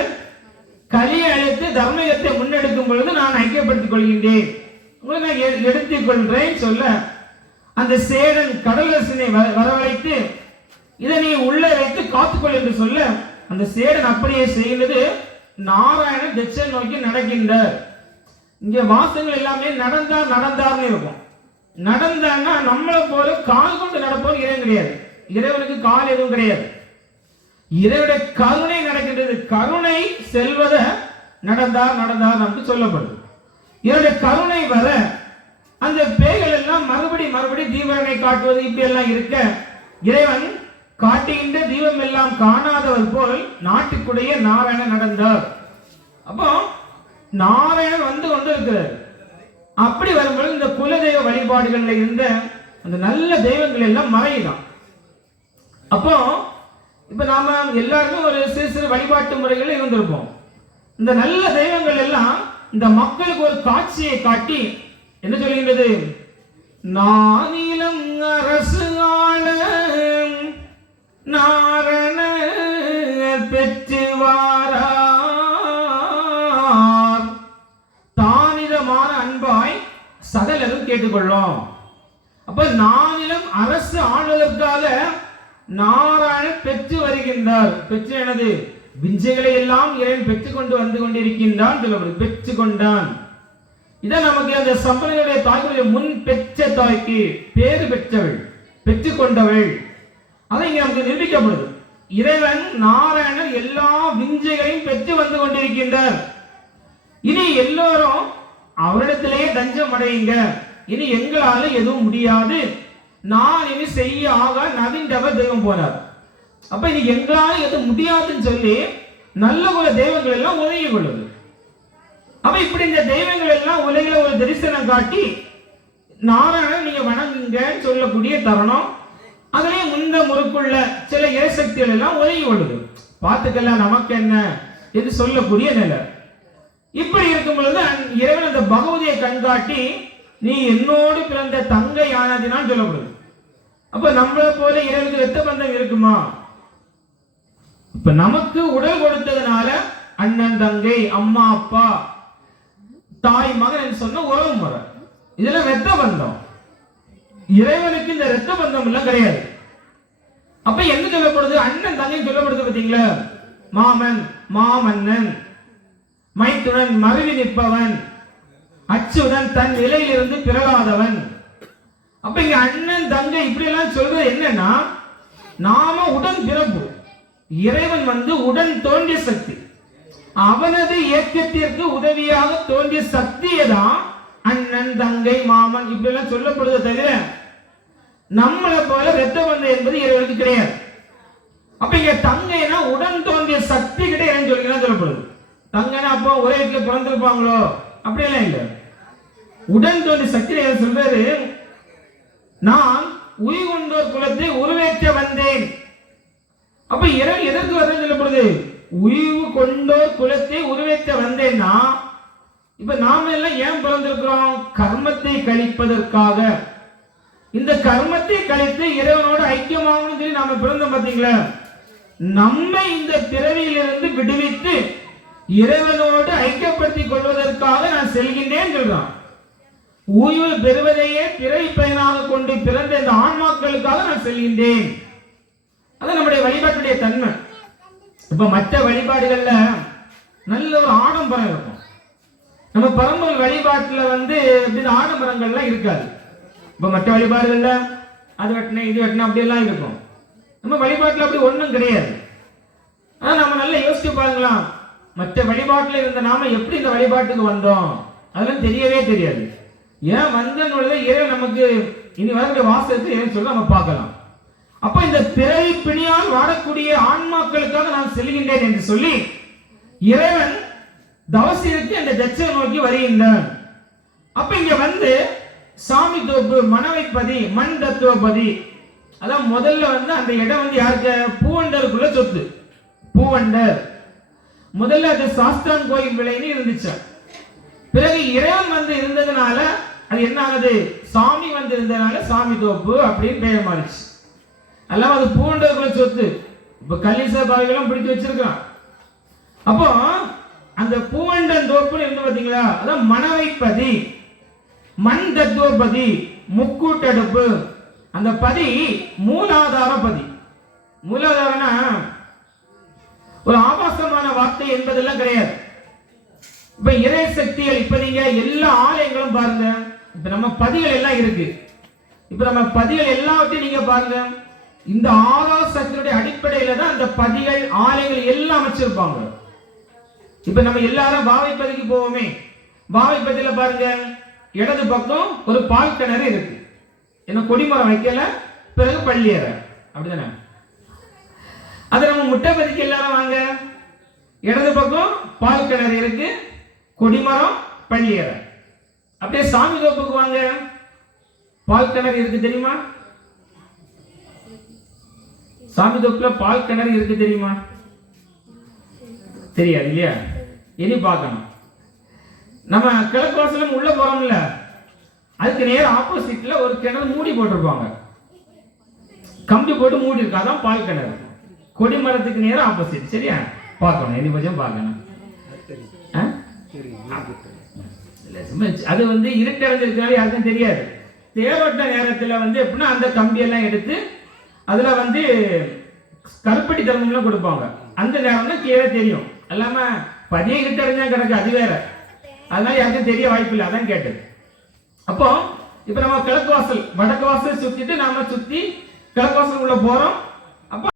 கலியை அழைத்து தர்மயத்தை முன்னெடுக்கும் பொழுது நான் ஐக்கியப்படுத்திக் கொள்கின்றேன், உங்களை நான் எடுத்துக் கொள்றேன் சொல்ல அந்த சேடன் கடலரசனை வரவழைத்து இதை நீ உள்ள வைத்து காத்துக்கொள் என்று சொல்ல அந்த சேடன் அப்படியே செய்கிறது. நாராயணன் தட்சன் நோக்கி நடக்கின்றார். இங்க வாசங்கள் எல்லாமே நடந்தார்னு இருக்கும். நடந்தான்னா நம்மளை போல கால் கொண்டு நடப்போம் இறைவன் கிடையாது. இறைவனுக்கு கால் எதுவும் கிடையாது. இறைவனுடைய கருணை நடக்கின்றது. கருணை செல்வத நடந்தார் நமக்கு சொல்லப்படுது. இவருடைய கருணை வர அந்த பேய்கள் எல்லாம் மறுபடி தீபனை காட்டுவது இப்படி எல்லாம் இருக்க இறைவன் காட்டுகின்ற தீபம் எல்லாம் காணாதவர் போல் நாட்டுக்குடைய நாராயணன் நடந்தார். அப்போ நாராயணன் வந்து கொண்டு இருக்கிறார். அப்படி வரும்போது இந்த குலதெய்வ வழிபாடுகள்ல இருந்த அந்த நல்ல தெய்வங்கள் எல்லாம் மறையுதான். அப்போ இப்ப நாம எல்லாருக்கும் ஒரு சிறு வழிபாட்டு முறைகள் இருந்திருப்போம். இந்த நல்ல தெய்வங்கள் எல்லாம் இந்த மக்களுக்கு ஒரு காட்சியை காட்டி என்ன சொல்கின்றது, நானிலம் அரசு ஆள நாரண பெற்று வாரார், தானிதமான அன்பாய் சகலரும் கேட்டுக்கொள்ளும். அப்ப நானிலம் அரசு ஆளுவதற்காக நாராயணன் பெற்று வருகின்றார். பெற்று எனது விஞ்சைகளை எல்லாம் இறைவன் பெற்றுக் கொண்டு வந்து கொண்டிருக்கின்றான் சொல்லப்படுது. பெற்று கொண்டான். இதான் நமக்கு அந்த சம்பளையுடைய தாய்க்குடைய முன் பெற்ற தாய்க்கு பேரு பெற்றவள், பெற்றுக் கொண்டவள், அதை இங்க நமக்கு நிரூபிக்கப்படுது. இறைவன் நாராயணன் எல்லா விஞ்சைகளையும் பெற்று வந்து கொண்டிருக்கின்றார். இனி எல்லோரும் அவரிடத்திலேயே தஞ்சம் அடையுங்க, இனி எங்களால எதுவும் முடியாது, நான் இனி செய்ய ஆக நவீன்டவர் தெய்வம் போனார். அப்ப இனி எங்களால எதுவும் முடியாதுன்னு சொல்லி நல்ல குல தெய்வங்கள் எல்லாம் உதவி கொள்ளுது. அப்ப இப்படி இந்த தெய்வங்கள் எல்லாம் உலகில ஒரு தரிசனம் காட்டி நாராயணன் நீங்க வணங்குங்கன்னு சொல்லக்கூடிய தருணம். அதுலயும் முந்த முறுக்குள்ள சில இறைசக்திகள் எல்லாம் உதவி கொள்ளுது. பார்த்துக்கலாம் நமக்கு என்ன என்று சொல்லக்கூடிய நிலை. இப்படி இருக்கும் பொழுது இறைவன் அந்த பகவதியை கண்காட்டி நீ என்னோடு பிறந்த தங்கை ஆனதினால் சொல்லப்படுது. அப்ப நம்மளை போல இறைவனுக்கு ரத்த பந்தம் இருக்குமா? இப்ப நமக்கு உடல் கொடுத்ததுனால அண்ணன் தங்கை அம்மா அப்பா தாய் மகன் சொன்ன உறவு முறை, இதெல்லாம் ரத்த பந்தம். இறைவனுக்கு இந்த ரத்த பந்தம் எல்லாம் கிடையாது. அப்ப என்ன சொல்லப்படுது, அண்ணன் தங்கை சொல்லப்படுது பாத்தீங்களா, மாமன் மாமன்னன், மைத்துடன் மருவி நிற்பவன், அச்சுடன் தன் நிலையிலிருந்து பிறகாதவன். அப்ப இங்க அண்ணன் தங்கை இப்படி எல்லாம் சொல்றது என்னன்னா, நாம உடன் பிறப்பு, இறைவன் வந்து உடன் தோன்றிய சக்தி, அவனது இயக்கத்திற்கு உதவியாக தோன்றிய சக்தியை தான் அண்ணன் தங்கை மாமன் இப்படி எல்லாம் சொல்லப்படுது. தவிர நம்மளை போல ரத்த பந்தம் என்பது இறைவனுக்கு கிடையாது. அப்ப இங்க தங்கைனா உடன் தோன்றிய சக்தி கிட்ட இறைவன் சொல்லப்படுது. தங்கன்னா அப்போ ஒரே வீட்டுல பிறந்திருப்பாங்களோ அப்படியெல்லாம் இல்லை. உடன் தோன்றிய சக்தி சொல்றாரு, நான் உயிர் கொண்டோர் குலத்தை உருவேற்ற வந்தேன். அப்ப இறைவன் எதற்கு வரேன்னு சொல்லப்படுது, உயிர் கொண்டோர் குலத்தை உருவேற்ற வந்தேன்னா, இப்ப நாம எல்லாம் ஏன் பிறந்திருக்கிறோம், கர்மத்தை கழிப்பதற்காக. இந்த கர்மத்தை கழித்து இறைவனோட ஐக்கியமாகணும் சொல்லி நாம பிறந்தோம் பாத்தீங்களா. நம்மை இந்த பிறவியிலிருந்து விடுவித்து இறைவனோடு ஐக்கியப்படுத்திக் கொள்வதற்காக நான் செல்கின்றேன் சொல்றான். உயிர் பெறுவதையே பிறவி பயனாக கொண்டு பிறந்த இந்த ஆன்மாக்களுக்காக நான் செல்கின்றேன். அது நம்முடைய வழிபாட்டுடைய தன்மை. இப்ப மற்ற வழிபாடுகள்ல நல்ல ஒரு ஆடம்பரம் இருக்கும். நம்ம பரம்பரை வழிபாட்டுல வந்து ஆடம்பரங்கள்லாம் இருக்காது. இப்ப மற்ற வழிபாடுகள்ல அது வெட்டின இது வெட்டின அப்படி எல்லாம் இருக்கும். நம்ம வழிபாட்டுல அப்படி ஒண்ணும் கிடையாது. ஆனா நம்ம நல்லா யோசிச்சு பாருங்களா, மற்ற வழிபாட்டுல இருந்த நாம எப்படி இந்த வழிபாட்டுக்கு வந்தோம் அதெல்லாம் தெரியவே தெரியாது. ஏன் வந்தனுடைய இறைவன் நமக்கு இனி வரக்கூடிய வாசகத்தை ஏன் சொல்ல நம்ம பார்க்கலாம். அப்ப இந்த பிறவி பிணியால் வாடக்கூடிய ஆன்மாக்களுக்காக நான் செல்கின்றேன் என்று சொல்லி இறைவன் தவசிற்கு அந்த தட்சை நோக்கி வருகின்றான். அப்ப இங்க வந்து சாமி தோப்பு மணவைப்பதி மண் தத்துவபதி, அதான் முதல்ல வந்து அந்த இடம் வந்து யாருக்கு, பூவண்டருக்குள்ள சொத்து. பூவண்டர் முதல்ல அது சாஸ்திரான் கோயில் விலைன்னு இருந்துச்சு. பிறகு இறைவன் வந்து இருந்ததுனால அது என்ன ஆகுது, சாமி வந்து இருந்ததுனால சாமி தோப்பு அப்படின்னு பெயர் மாறிச்சு. எல்லாம் அது பூண்டவர்களை சொத்து. இப்ப கலிசா பாவிகளும் பிடிச்சு வச்சிருக்கான். அப்போ அந்த பூவண்டன் தோப்புன்னு இருந்து பாத்தீங்களா, அதான் மணவைப்பதி, மண் தத்துவபதி, முக்கூட்டடுப்பு. அந்த பதி மூலாதார பதி. மூலாதாரம்னா ஒரு ஆபாசமான வார்த்தை என்பதெல்லாம் கிடையாது. இப்ப இறை சக்திகள், இப்ப நீங்க எல்லா ஆலயங்களும் பாருங்க, இப்ப நம்ம பதிகள் எல்லாம் இருக்கு. இப்ப நம்ம பதிகள் எல்லாவற்றையும் நீங்க பாருங்க, இந்த ஆறாம் சக்தியுடைய அடிப்படையில தான் அந்த பதிகள் ஆலயங்கள் எல்லாம் அமைச்சிருப்பாங்க. இப்ப நம்ம எல்லாரும் பாவைப்பதிக்கு போவோமே, பாவைப்பதியில பாருங்க இடது பக்கம் ஒரு பால் கிணறு இருக்கு, என்ன கொடிமரம் வைக்கல, பிறகு பள்ளியறை, அப்படிதானே? அது நம்ம முட்டைப்பதிக்கு எல்லாரும் வாங்க, இடது பக்கம் பால் கிணறு இருக்கு, கொடிமரம், பள்ளியறை. அப்படியே சாமி தோப்புக்கு வாங்க, பால் கிணறு இருக்கு தெரியுமா? சாமி தோப்புல பால் கிணறு இருக்கு தெரியுமா? தெரியாது இல்லையா? இனி பார்க்கணும். நம்ம கிழக்கு வாசலும் உள்ள போறோம்ல, அதுக்கு நேர ஆப்போசிட்ல ஒரு கிணறு மூடி போட்டிருப்பாங்க, கம்பி போட்டு மூடி இருக்கு, அதான் பால் கிணறு. கொடிமரத்துக்கு நேரம் ஆப்போசிட். சரியா? பார்க்கணும், இனி கொஞ்சம் பார்க்கணும். அது வந்து இருட்டடைஞ்சிருக்கனால யாருக்கும் தெரியாது. தேரோட்ட நேரத்தில் வந்து எப்படின்னா அந்த கம்பியெல்லாம் எடுத்து அதுல வந்து கருப்பட்டி தர்மம்லாம் கொடுப்பாங்க. அந்த நேரம் தான் கிளியரா தெரியும். எல்லாம பதிய இருட்டடைஞ்சா கிடக்கு, அது வேற. அதனால யாருக்கும் தெரிய வாய்ப்பு இல்லை, அதான் கேட்டது. அப்போ இப்ப நம்ம கிழக்கு வாசல் வடக்கு வாசல் சுத்திட்டு நாம சுத்தி கிழக்கு வாசல் உள்ள போறோம்.